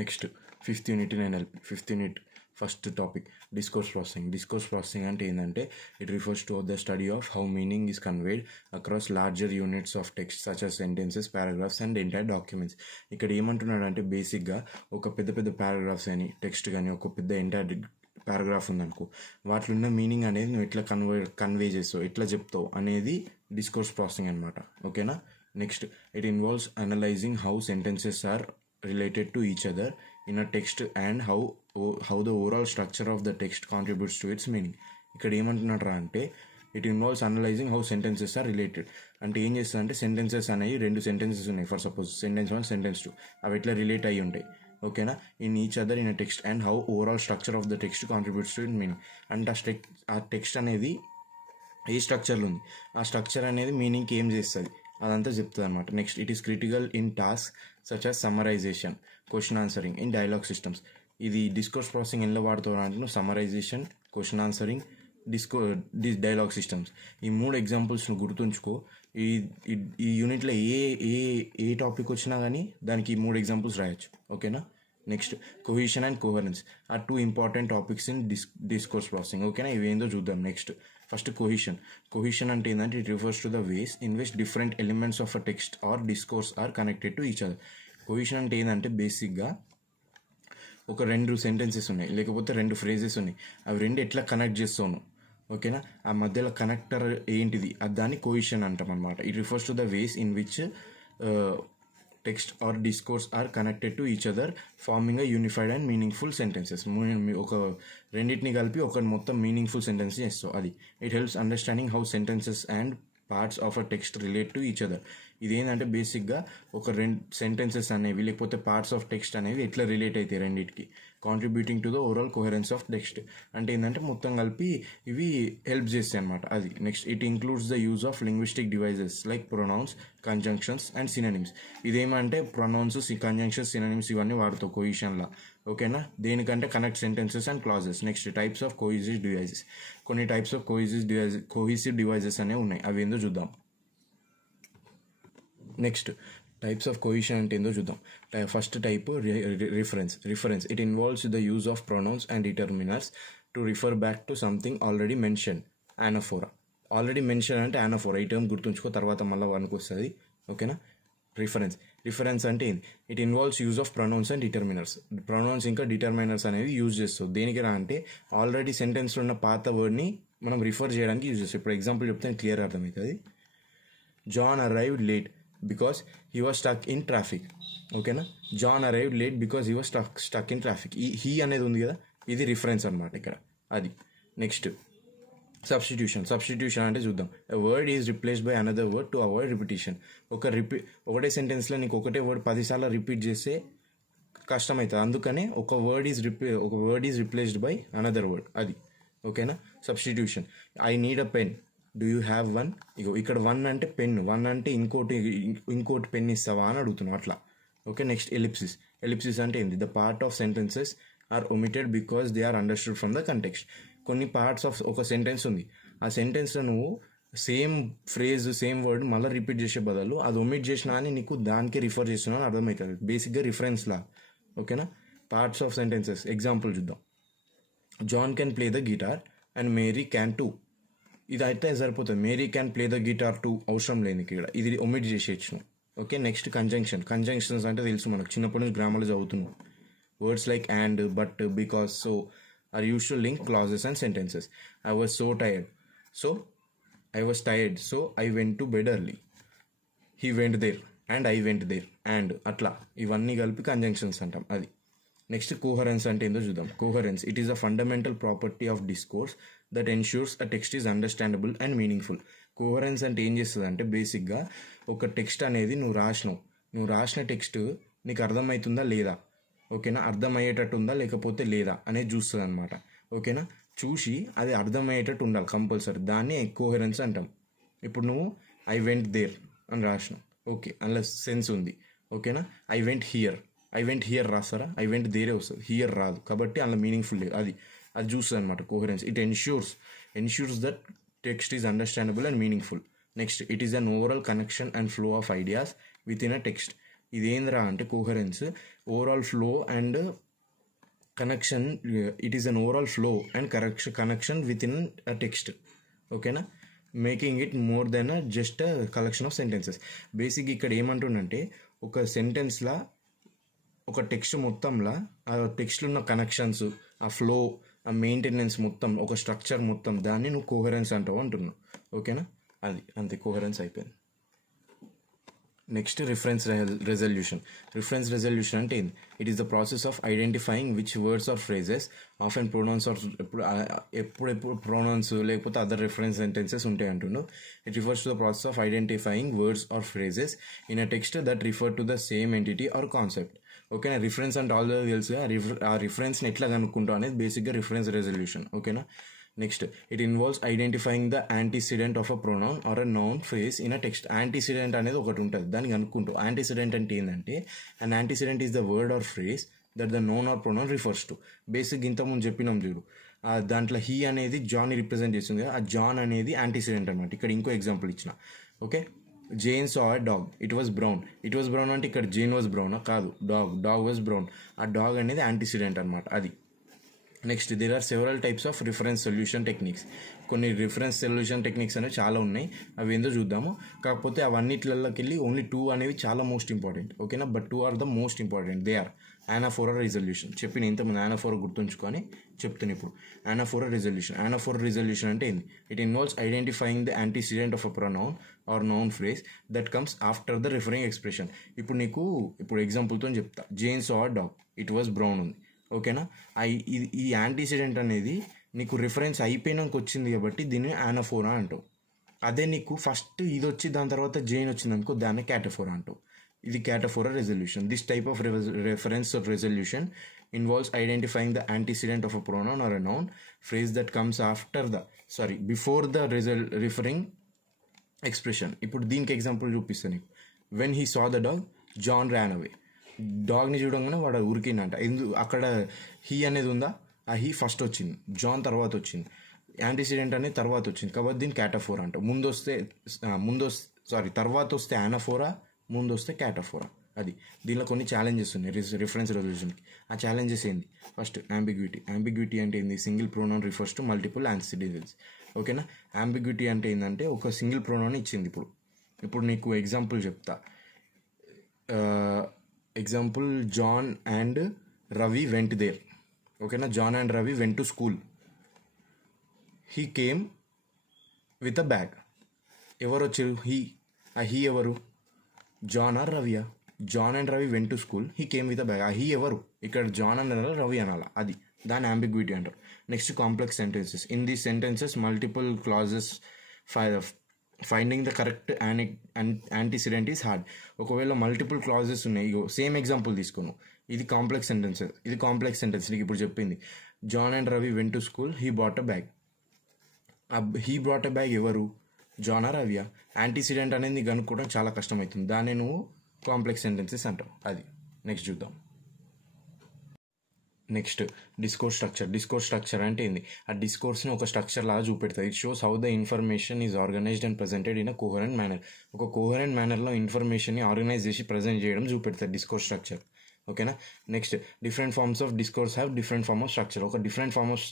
Next fifth unit in NLP. Fifth unit first topic discourse processing. Discourse processing అంటే ఏంటంటే it refers to the study of how meaning is conveyed across larger units of text such as sentences, paragraphs and entire documents. ఇక్కడ ఏమంటున్నాడు అంటే బేసిక్గా ఒక పెద్ద పెద్ద paragraphs కానీ టెక్స్ట్ కానీ ఒక పెద్ద ఎంటైర్ పారాగ్రాఫ్ ఉందనుకో, వాటిలో ఉన్న మీనింగ్ అనేది నువ్వు ఎట్లా కన్వే చేస్తావు, ఎట్లా చెప్తావు అనేది డిస్కోర్స్ ప్రాసెసింగ్ అనమాట. ఓకేనా. Next it involves analysing how sentences are related to each other in a text and how the overall structure of the text contributes to its meaning. ఇక్కడ ఏమంటున్నారా అంటే it involves analysing how sentences are related. అంటే ఏం చేస్తుందంటే sentences అనేవి రెండు sentences ఉన్నాయి, for suppose sentence 1 sentence 2, అవి ఎట్లా రిలేట్ అయ్యి ఉంటాయి. ఓకేనా. In each other in a text and how overall structure of the text contributes to it meaning. అంటే ఆ టెక్స్ట్ అనేది ఏ స్ట్రక్చర్లో ఉంది, ఆ స్ట్రక్చర్ అనేది మీనింగ్కి ఏం చేస్తుంది అదంతా చెప్తుంది అనమాట. Next it is critical in task such as summarisation, question answering in dialogue systems. ఇది డిస్కోర్స్ ప్రాసెసింగ్ ఎలా వాడుతావు అంటే నువ్వు summarisation, question answering, dialogue systems, ఈ 3 ఎగ్జాంపుల్స్ నువ్వు గుర్తుంచుకో. ఈ యూనిట్లో ఏ టాపిక్ వచ్చినా కానీ దానికి ఈ 3 ఎగ్జాంపుల్స్ రాయొచ్చు. ఓకేనా. Next cohesion and coherence are 2 important topics in discourse processing. ఓకేనా. ఇవేందో చూద్దాం. నెక్స్ట్ ఫస్ట్ కొహిషన్ అంటే ఏంటంటే it refers to the ways in which different elements of a text or discourse are connected to each other. Cohesion అంటే ఏంటంటే బేసిక్గా ఒక 2 sentences ఉన్నాయి లేకపోతే 2 ఫ్రేజెస్ ఉన్నాయి, అవి 2 ఎట్లా కనెక్ట్ చేస్తాను. ఓకేనా. ఆ మధ్యలో కనెక్టర్ ఏంటిది అది దాన్ని కొహిషన్ అంటాం అనమాట. It refers to the ways in which text or discourse are connected to each other forming a unified and meaningful sentences. ఒక రెండింటిని కలిపి ఒక మొత్తం మీనింగ్ఫుల్ సెంటెన్స్ చేస్తావు అది. It helps understanding how sentences and parts of a text relate to each other. ఇదేంటంటే బేసిక్గా ఒక 2 సెంటెన్సెస్ అనేవి లేకపోతే పార్ట్స్ ఆఫ్ టెక్స్ట్ అనేవి ఎట్లా రిలేట్ అవుతాయి రెండింటికి, contributing to the overall coherence of text. అంటే ఏంటంటే మొత్తం కలిపి ఇవి హెల్ప్ చేస్తాయి అనమాట అది. Next it includes the use of linguistic devices like pronouns, conjunctions and synonyms. ఇదేమంటే ప్రొనౌన్స్, కంజంక్షన్స్, సినోనిమ్స్ ఇవన్నీ వాడుతావు కొహిషన్లో. ఓకేనా. దేనికంటే connect sentences and clauses. Next types of cohesive devices. కొన్ని టైప్స్ ఆఫ్ కోహిసివ్ డివైజెస్ అనేవి ఉన్నాయి, అవి ఏందో చూద్దాం. నెక్స్ట్ టైప్స్ ఆఫ్ కోహిషన్ అంటే ఏందో చూద్దాం. First type reference. It involves the use of pronouns and determiners to refer back to something already mention. Anaphora. Already mention అంటే యానఫోరా. ఈ టర్మ్ గుర్తుంచుకో, తర్వాత మళ్ళీ వన్కి వస్తుంది. ఓకేనా. రిఫరెన్స్ అంటే ఏంది? It involves use of pronouns and determiners. Pronouns ఇంకా డిటర్మినర్స్ అనేవి యూజ్ చేస్తావు దేనికి రా అంటే ఆల్రెడీ సెంటెన్స్లో ఉన్న పాత వర్డ్ని మనం రిఫర్ చేయడానికి యూజ్ చేస్తాం. ఇప్పుడు ఎగ్జాంపుల్ చెప్తే క్లియర్ అర్థమవుతుంది. John arrived late because he was stuck in traffic. ఓకేనా. John arrived late because he was stuck in traffic. ఈ హీ అనేది ఉంది కదా, ఇది రిఫరెన్స్ అనమాట ఇక్కడ అది. నెక్స్ట్ సబ్స్టిట్యూషన్ అంటే చూద్దాం. A word is replaced by another word to avoid repetition. ఒకటే సెంటెన్స్లో నీకు ఒకటే వర్డ్ 10 సార్లు రిపీట్ చేస్తే కష్టమవుతుంది, అందుకనే ఒక word is replaced by another word అది. ఓకేనా. Substitution. I need a pen, do you have one. ఇక్కడ 1 అంటే పెన్, 1 అంటే ఇంకోటి పెన్ ఇస్తావా అని అడుగుతున్నావు అట్లా. ఓకే. నెక్స్ట్ ఎలిప్సిస్ అంటే ఏంది? The part of sentences are omitted because they are understood from the context. కొన్ని పార్ట్స్ ఆఫ్ ఒక సెంటెన్స్ ఉంది, ఆ సెంటెన్స్లో నువ్వు సేమ్ ఫ్రేజ్ సేమ్ వర్డ్ మళ్ళీ రిపీట్ చేసే బదులు అది ఒమిట్ చేసినా అని నీకు దానికి రిఫర్ చేస్తున్నా అని అర్థమవుతుంది బేసిక్గా రిఫరెన్స్లా. ఓకేనా. పార్ట్స్ ఆఫ్ సెంటెన్సెస్ ఎగ్జాంపుల్ చూద్దాం. John can play the guitar and Mary can too. ఇది అయితే సరిపోతుంది. Mary can play the guitar too అవసరం లేదు ఇక్కడ, ఇది ఒమిట్ చేసేయచ్చు. ఓకే. నెక్స్ట్ కంజంక్షన్స్ అంటే తెలుసు మనకు, చిన్నప్పటి నుంచి గ్రామర్లో చదువుతున్నాం. Words like and, but, because, so are used to link clauses and sentences. I was tired, so I went to bed early. He went there and I went there and అట్లా ఇవన్నీ కలిపి కంజంక్షన్స్ అంటాం అది. Next coherence అంటే ఏందో చూద్దాం. Coherence it is a fundamental property of discourse that ensures a text is understandable and meaningful. Coherence అంటే ఏం చేస్తుంది అంటే బేసిక్గా ఒక టెక్స్ట్ అనేది నువ్వు రాసిన టెక్స్ట్ నీకు అర్థమవుతుందా లేదా, ఓకేనా, అర్థమయ్యేటట్టు ఉందా లేకపోతే లేదా అనేది చూస్తుంది అనమాట. ఓకేనా. చూసి అది అర్థమయ్యేటట్టు ఉండాలి కంపల్సరీ, దాన్ని కోహరెన్స్ అంటాం. ఇప్పుడు నువ్వు ఐ వెంట్ దేర్ అని రాసినావు, ఓకే, అందులో సెన్స్ ఉంది. ఓకేనా. ఐ వెంట్ హియర్ రాస్తారా, ఐ వెంట్ దేరే వస్తుంది, హియర్ రాదు, కాబట్టి అందులో మీనింగ్ఫుల్ లేదు, అది చూస్తుంది అనమాట coherence. It ensures that text is understandable and meaningful. Next it is an overall connection and flow of ideas within a text. ఇదేంద్రా అంటే coherence, overall flow and connection. It is an overall flow and connection within a text. ఓకేనా, making it more than just a collection of sentences. Basic ఇక్కడ ఏమంటుండంటే ఒక సెంటెన్స్లా, ఒక text మొత్తంలో ఆ టెక్స్ట్లో ఉన్న కనెక్షన్స్, ఆ ఫ్లో, ఆ మెయింటెనెన్స్ మొత్తం, ఒక స్ట్రక్చర్ మొత్తం, దాన్ని నువ్వు కోహరెన్స్ అంటావు అంటున్నావు. ఓకేనా, అది అంతే, కోహరెన్స్ అయిపోయింది. Next reference resolution. Reference resolution అంటే ఏంది? It is the process of identifying which words or phrases of and pronouns or ఎప్పుడెప్పుడు ప్రొనౌన్స్ లేకపోతే అదర్ రిఫరెన్స్ సెంటెన్సెస్ ఉంటాయి అంటున్నావు. It refers to the process of identifying words or phrases in a text that refer to the same entity or concept. ఓకేనా, reference అంటే already తెలుసు, ఆ రిఫరెన్స్ని ఎట్లా కనుక్కుంటాం అనేది బేసిక్గా రిఫరెన్స్ రెజల్యూషన్. ఓకేనా, next it involves identifying the antecedent of a pronoun or a noun phrase in a text. Antecedent అనేది ఒకటి ఉంటుంది, దాన్ని కనుక్కుంటాం. యాంటీసిడెంట్ అంటే ఏంటంటే and antecedent is the word or phrase that the noun or pronoun refers to. Basic ఇంతకుముందు చెప్పినాం చూడు, దాంట్లో హీ అనేది జాన్ని రిప్రజెంట్ చేస్తుంది. ఆ జాన్ అనేది యాంటీసిడెంట్ అనమాట. ఇక్కడ ఇంకో ఎగ్జాంపుల్ ఇచ్చిన. Okay, Jane saw a dog, it was brown. It was brown అంటే ఇక్కడ జేన్ వాజ్ బ్రౌనా? కాదు, డాగ్ వాజ్ బ్రౌన్. ఆ డాగ్ అనేది యాంటీసిడెంట్ అనమాట. అది next there are several types of reference solution techniques. కొన్ని రిఫరెన్స్ సొల్యూషన్ టెక్నిక్స్ అనేవి చాలా ఉన్నాయి, అవి ఏందో చూద్దాము. కాకపోతే అవన్నిట్లలోకి వెళ్ళి ఓన్లీ 2 అనేవి చాలా మోస్ట్ ఇంపార్టెంట్. ఓకేనా, but 2 are the most important. They are anaphora resolution. చెప్పిన ఇంతకుముందు anaphora గుర్తుంచుకొని చెప్తాను ఇప్పుడు. anaphora resolution. anaphora resolution అంటే ఏంది? It involves identifying the antecedent of a pronoun or noun phrase that comes after the referring expression. ఇప్పుడు ఎగ్జాంపుల్తో చెప్తా. Jane saw a dog, it was brown ఉంది. ఓకేనా, ఈ యాంటీసిడెంట్ అనేది నీకు రిఫరెన్స్ అయిపోయినాక వచ్చింది కాబట్టి దీన్ని anaphora అంటావు. అదే నీకు ఫస్ట్ ఇది వచ్చి దాని తర్వాత జేన్ వచ్చింది అనుకో, దాన్ని క్యాటఫోరా అంటావు. ఇది cataphora resolution. This type of reference resolution involves identifying the antecedent of a pronoun or a noun phrase that comes before the referring expression. ఇప్పుడు దీనికి ఎగ్జాంపుల్ చూపిస్తాను నీకు. When he saw the dog, John ran away. డాగ్ని చూడంగానే వాడు ఉరికిందంట. అక్కడ he అనేది ఉందా? ఆ హీ ఫస్ట్ వచ్చింది, జాన్ తర్వాత వచ్చింది, యాంటీసిడెంట్ అనేది తర్వాత వచ్చింది, కాబట్టి దీన్ని క్యాటఫోరా అంటాం. తర్వాత వస్తే anaphora, ముందు వస్తే క్యాటఫోరా. అది దీనిలో కొన్ని ఛాలెంజెస్ ఉన్నాయి రిఫరెన్స్ రెజల్యూషన్కి. ఆ ఛాలెంజెస్ ఏంది? First ambiguity. అంబిగ్విటీ అంటే ఏంది? Single pronoun refers to multiple antecedents. ఓకేనా, అంబిగ్విటీ అంటే ఏంటంటే ఒక సింగిల్ ప్రొనౌన్ ఇచ్చింది. ఇప్పుడు నీకు ఎగ్జాంపుల్ చెప్తా. Example, John and Ravi went there. ఓకేనా, John and Ravi went to school. He came with a bag. ఎవరు వచ్చారు? హీ ఎవరు? జాన్ ఆర్ రవియా? John and Ravi went to school, he came with a bag. ఆ హీ ఎవరు? ఇక్కడ జాన్ అని అనాలా, రవి అనాలా? అది దాని అంబిగ్విటీ అంటారు. Next complex sentences. In these sentences multiple clauses finding the correct antecedent is hard. ఒకవేళ మల్టిపుల్ క్లాజెస్ ఉన్నాయి, సేమ్ ఎగ్జాంపుల్ తీసుకోను, ఇది కాంప్లెక్స్ సెంటెన్సెస్. ఇది కాంప్లెక్స్ సెంటెన్స్ నీకు ఇప్పుడు చెప్పింది. John and Ravi went to school, he brought a bag. He brought a bag ఎవరు? John or రవియా? యాంటీసిడెంట్ అనేది నీకు కనుక్కోవడం చాలా కష్టమవుతుంది, దాన్ని నువ్వు కాంప్లెక్స్ సెంటెన్సెస్ అంటావు. అది నెక్స్ట్ చూద్దాం. Next discourse structure. Discourse structure అంటే ఏంది? ఆ డిస్కోర్స్ని ఒక స్ట్రక్చర్ లాగా చూపెడుతుంది. It shows how the information is organised and presented in a coherent manner. ఒక కోహరెంట్ మేనర్లో ఇన్ఫర్మేషన్ని ఆర్గనైజ్ చేసి ప్రజెంట్ చేయడం చూపెడుతుంది డిస్కోర్స్ స్ట్రక్చర్. ఓకేనా, next different forms of discourse have different form of structure. ఒక డిఫరెంట్ ఫార్మ్ ఆఫ్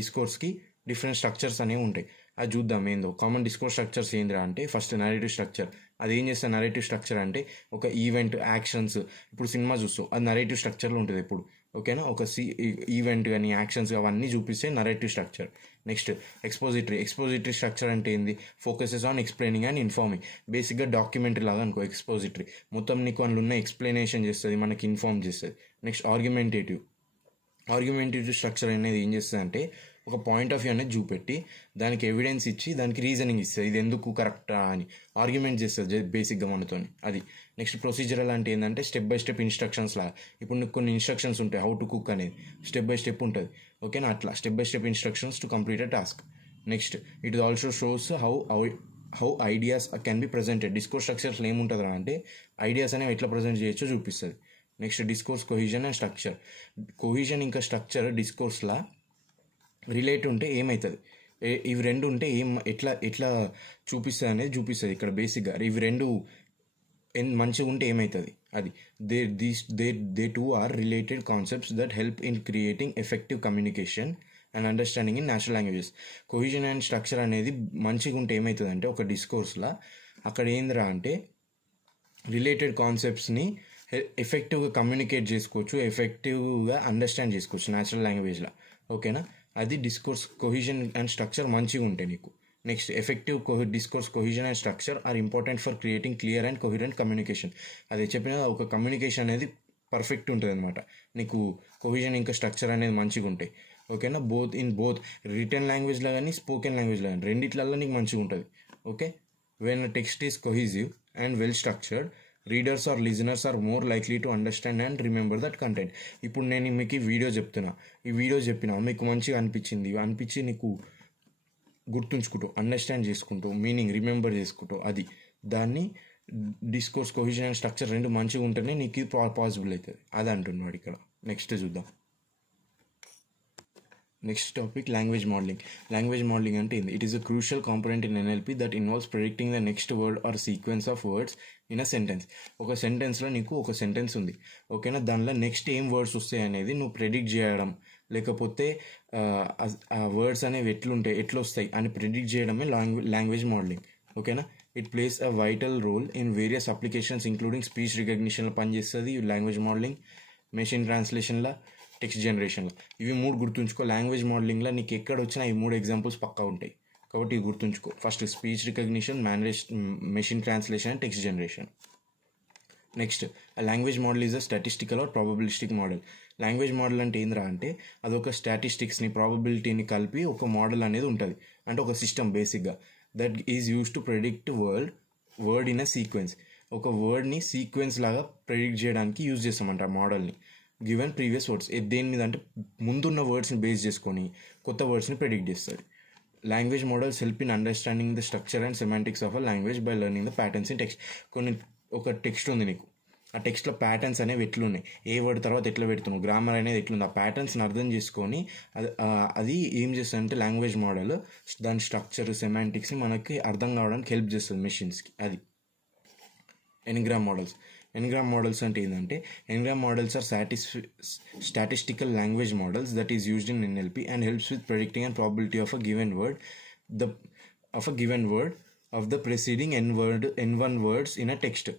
డిస్కోర్స్కి different structures అనేవి ఉంటాయి. అది చూద్దాం ఏందో. కామన్ డిస్కోర్స్ స్ట్రక్చర్స్ ఏంద్రా అంటే ఫస్ట్ నరేటివ్ స్ట్రక్చర్. అది ఏం చేస్తా? నరేటివ్ స్ట్రక్చర్ అంటే ఒక ఈవెంట్, యాక్షన్స్. ఇప్పుడు సినిమా చూస్తావు, అది నరేటివ్ స్ట్రక్చర్లో ఉంటుంది ఎప్పుడు. ఓకేనా, ఒక ఈవెంట్ కానీ యాక్షన్స్ అవన్నీ చూపిస్తే narrative structure. Next expository. Expository structure అంటే ఏంది? Focuses on explaining and informing. బేసిక్గా డాక్యుమెంటరీ లాగా అనుకో ఎక్స్పోజిటరీ. మొత్తం నీకు అందులో ఉన్న ఎక్స్ప్లెనేషన్ చేస్తుంది, మనకి ఇన్ఫార్మ్ చేస్తుంది. Next argumentative. ఆర్గ్యుమెంటేటివ్ స్ట్రక్చర్ అనేది ఏం చేస్తుంది అంటే ఒక పాయింట్ ఆఫ్ వ్యూ అనేది చూపెట్టి దానికి ఎవిడెన్స్ ఇచ్చి దానికి రీజనింగ్ ఇస్తుంది, ఇది ఎందుకు కరెక్టా అని ఆర్గ్యుమెంట్ చేస్తుంది బేసిక్గా మనతోని. అది నెక్స్ట్ ప్రొసీజరల్ అంటే ఏంటంటే స్టెప్ బై స్టెప్ ఇన్స్ట్రక్షన్స్ లాగా. ఇప్పుడు నీకు కొన్ని ఇన్స్ట్రక్షన్స్ ఉంటాయి, హౌ టు కుక్ అనేది స్టెప్ బై స్టెప్ ఉంటుంది. ఓకేనా, అట్లా step by step instructions to complete a task. Next it also shows how ideas can be presented. Discourse స్ట్రక్చర్స్లో ఏముంటుందా అంటే ఐడియాస్ అనేవి ఎట్లా ప్రజెంట్ చేయొచ్చో చూపిస్తుంది. Next discourse cohesion and structure. Cohesion ఇంకా స్ట్రక్చర్ డిస్కోర్స్లా రిలేట్ ఉంటే ఏమవుతుంది, ఇవి రెండు ఉంటే ఎట్లా చూపిస్తుంది అనేది చూపిస్తుంది ఇక్కడ బేసిక్గా. ఇవి రెండు మంచిగా ఉంటే ఏమవుతుంది అది. They two are related concepts that help in creating effective communication and understanding in natural languages. Cohesion and structure అనేది మంచిగా ఉంటే ఏమవుతుంది అంటే ఒక డిస్కోర్స్లో అక్కడ ఏందిరా అంటే రిలేటెడ్ కాన్సెప్ట్స్ని ఎఫెక్టివ్గా కమ్యూనికేట్ చేసుకోవచ్చు, ఎఫెక్టివ్గా అండర్స్టాండ్ చేసుకోవచ్చు నేచురల్ లాంగ్వేజ్లో. ఓకేనా, అది డిస్కోర్స్ కొహిజన్ అండ్ స్ట్రక్చర్ మంచిగా ఉంటాయి నీకు. Next, effective discourse cohesion and structure are important for creating clear and coherent communication. అది చెప్పిన ఒక కమ్యూనికేషన్ అనేది పర్ఫెక్ట్ ఉంటుంది అనమాట నీకు. కొహిజన్ ఇంకా స్ట్రక్చర్ అనేది మంచిగా ఉంటాయి. ఓకేనా, బోత్ రిటర్న్ లాంగ్వేజ్లో కానీ స్పోకెన్ లాంగ్వేజ్లో కానీ రెండిట్లలో నీకు మంచిగా ఉంటుంది. Okay, when text is cohesive and well structured, readers or listeners are more likely to understand and remember that content. ఇప్పుడు నేను మీకు ఈ వీడియో చెప్పిన మీకు మంచిగా అనిపించి నీకు గుర్తుంచుకుంటూ, అండర్స్టాండ్ చేసుకుంటూ, మీనింగ్ రిమెంబర్ చేసుకుంటూ, అది దాన్ని డిస్కోర్స్ కొహిజన్ అండ్ స్ట్రక్చర్ రెండు మంచిగా ఉంటేనే నీకు ఇది పాసిబుల్ అవుతుంది. అది అంటున్నాడు ఇక్కడ. నెక్స్ట్ చూద్దాం. Next topic, language modelling. Language modelling అంటే ఏంది? It is a crucial component in NLP that involves predicting the next word or sequence of words in a sentence. ఒక సెంటెన్స్లో నీకు ఒక సెంటెన్స్ ఉంది. ఓకేనా, దానిలో నెక్స్ట్ ఏం వర్డ్స్ వస్తాయి అనేది నువ్వు ప్రెడిక్ట్ చేయడం, లేకపోతే ఆ వర్డ్స్ అనేవి ఎట్లా వస్తాయి అని ప్రెడిక్ట్ చేయడమే లాంగ్వేజ్ మోడలింగ్. ఓకేనా, it plays a vital role in various applications including speech రికగ్నిషన్లో పనిచేస్తుంది లాంగ్వేజ్ మోడలింగ్, మెషిన్ ట్రాన్స్లేషన్లో, టెక్స్ట్ జనరేషన్లో. ఇవి 3 గుర్తుంచుకో. లాంగ్వేజ్ మోడలింగ్లో నీకు ఎక్కడ వచ్చినా ఈ 3 ఎగ్జాంపుల్స్ పక్కా ఉంటాయి కాబట్టి ఇవి గుర్తుంచుకో. First speech recognition, machine translation and text generation. Next, language model is a statistical or probabilistic model. Language model అంటే ఏంద్రా అంటే అదొక స్టాటిస్టిక్స్ని, ప్రాబబిలిటీని కలిపి ఒక మోడల్ అనేది ఉంటుంది. అంటే ఒక సిస్టమ్ బేసిక్గా that is use to predict word in a sequence. ఒక వర్డ్ని సీక్వెన్స్ లాగా ప్రెడిక్ట్ చేయడానికి యూజ్ చేస్తామంట ఆ మోడల్ని. గివెన్ ప్రీవియస్ వర్డ్స్, దేని మీద అంటే ముందున్న వర్డ్స్ని బేస్ చేసుకొని కొత్త వర్డ్స్ని ప్రెడిక్ట్ చేస్తుంది. Language models help in understanding the structure and semantics of a language by learning the patterns in text. ఒక టెక్స్ట్ ఉంది నీకు, ఆ టెక్స్ట్లో ప్యాటర్న్స్ అనేవి ఎట్లున్నాయి, ఏ వర్డ్ తర్వాత ఎట్లా పెడుతున్నావు, గ్రామర్ అనేది ఎట్లుంది, ఆ ప్యాటర్న్స్ని అర్థం చేసుకొని అది ఏం చేస్తుందంటే లాంగ్వేజ్ మోడల్ దాని స్ట్రక్చర్, సెమాంటిక్స్ని మనకి అర్థం కావడానికి హెల్ప్ చేస్తుంది మెషిన్స్కి. అది ఎన్గ్రామ్ మోడల్స్. ఎన్గ్రామ్ మోడల్స్ అంటే ఏంటంటే n gram models are statistical language models that is used in NLP and helps with predicting and probability of a given word of the preceding n1 words in a text.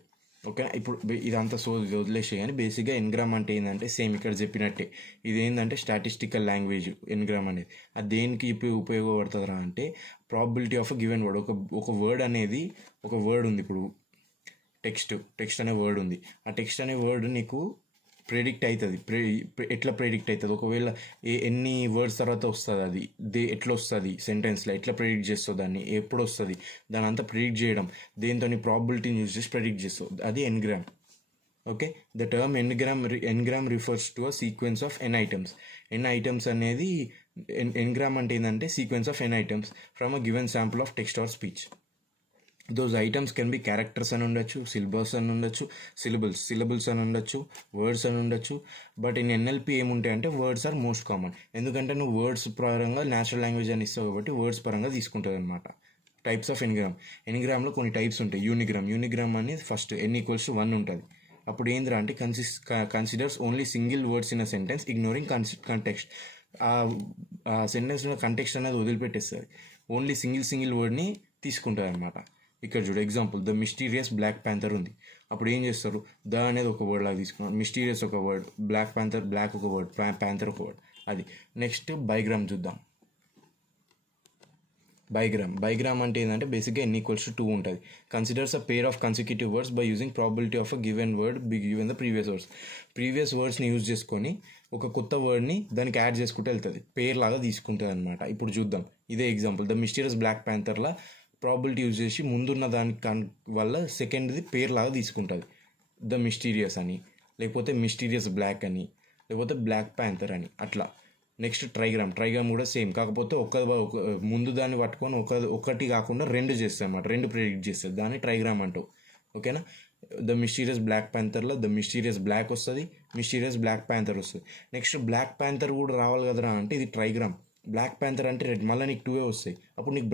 Okay, ఇప్పుడు ఇదంతా వదిలేసే కానీ బేసిక్గా engram అంటే ఏంటంటే same ఇక్కడ చెప్పినట్టే. ఇది ఏంటంటే స్టాటిస్టికల్ లాంగ్వేజ్ ఎన్గ్రామ్ అనేది. అది దేనికి ఉపయోగపడుతుందా అంటే probability of a given word. ఒక వర్డ్ అనేది ఒక వర్డ్ ఉంది. ఇప్పుడు టెక్స్ట్ అనే వర్డ్ ఉంది. ఆ టెక్స్ట్ అనే వర్డ్ నీకు ప్రెడిక్ట్ అవుతుంది. ఎట్లా ప్రెడిక్ట్ అవుతుంది, ఒకవేళ ఎన్ని వర్డ్స్ తర్వాత వస్తుంది, అది ఎట్లా వస్తుంది సెంటెన్స్లో, ఎట్లా ప్రెడిక్ట్ చేస్తుంది, దాన్ని ఎప్పుడు వస్తుంది, దాని అంతా ప్రెడిక్ట్ చేయడం దేంతో ప్రాబిలిటీని యూజ్ చేసి ప్రెడిక్ట్ చేస్తుంది. అది n gram. Okay, the term n gram refers to a sequence of n items. n items అనేది ఎన్గ్రామ్ అంటే ఏంటంటే sequence of n items from a given sample of text or speech. Those items can be characters అని ఉండొచ్చు, syllables అని ఉండొచ్చు, words అని ఉండొచ్చు. But in NLP ఏముంటాయి అంటే వర్డ్స్ ఆర్ మోస్ట్ కామన్. ఎందుకంటే నువ్వు వర్డ్స్ పరంగా న్యాచురల్ లాంగ్వేజ్ అని ఇస్తావు కాబట్టి వర్డ్స్ పరంగా తీసుకుంటుంది అనమాట. టైప్స్ ఆఫ్ ఎన్గ్రామ్లో కొన్ని టైప్స్ ఉంటాయి. యూనిగ్రామ్ అనేది ఫస్ట్ n=1 ఉంటుంది. అప్పుడు ఏంద్రా అంటే considers only single words in a sentence ignoring context. ఆ సెంటెన్స్లో కంటెక్స్ట్ అనేది వదిలిపెట్టేస్తుంది, ఓన్లీ సింగిల్ వర్డ్ని తీసుకుంటుంది అనమాట. ఇక్కడ చూడు example, the mysterious black panther ఉంది. అప్పుడు ఏం చేస్తారు, ద అనేది ఒక వర్డ్ లాగా తీసుకున్నారు, మిస్టీరియస్ ఒక వర్డ్, బ్లాక్ ప్యాంథర్ బ్లాక్ ఒక వర్డ్, ప్యాంథర్ ఒక వర్డ్. అది. నెక్స్ట్ బైగ్రామ్ చూద్దాం. బైగ్రామ్ అంటే ఏంటంటే బేసిక్గా n=2 ఉంటుంది. Considers a pair of consecutive words by using probability of a given word given the previous వర్డ్స్ని యూజ్ చేసుకొని ఒక కొత్త వర్డ్ని దానికి యాడ్ చేసుకుంటూ వెళ్తుంది, పేర్ లాగా తీసుకుంటుంది అనమాట. ఇప్పుడు చూద్దాం ఇదే ఎగ్జాంపుల్, ద మిస్టీరియస్ బ్లాక్ ప్యాంథర్లా ప్రాబిలిటీ యూజ్ చేసి ముందున్న దాని వల్ల సెకండ్ది పేర్ లాగా తీసుకుంటుంది, ద మిస్టీరియస్ అని, లేకపోతే మిస్టీరియస్ బ్లాక్ అని, లేకపోతే బ్లాక్ ప్యాంథర్ అని, అట్లా. నెక్స్ట్ ట్రైగ్రామ్ కూడా సేమ్, కాకపోతే ముందు దాన్ని పట్టుకొని ఒకటి కాకుండా 2 చేస్తాయి అన్నమాట, 2 ప్రెడిక్ట్ చేస్తుంది, దాన్ని ట్రైగ్రామ్ అంటావు. ఓకేనా, ద మిస్టీరియస్ బ్లాక్ ప్యాంథర్లో ద మిస్టీరియస్ బ్లాక్ వస్తుంది, మిస్టీరియస్ బ్లాక్ ప్యాంథర్ వస్తుంది. నెక్స్ట్ బ్లాక్ ప్యాంథర్ కూడా రావాలి కదరా అంటే ఇది ట్రైగ్రామ్. బ్లాక్ ప్యాంథర్ అంటే రెడ్, మళ్ళీ నీకు 2 వస్తాయి. అప్పుడు నీకు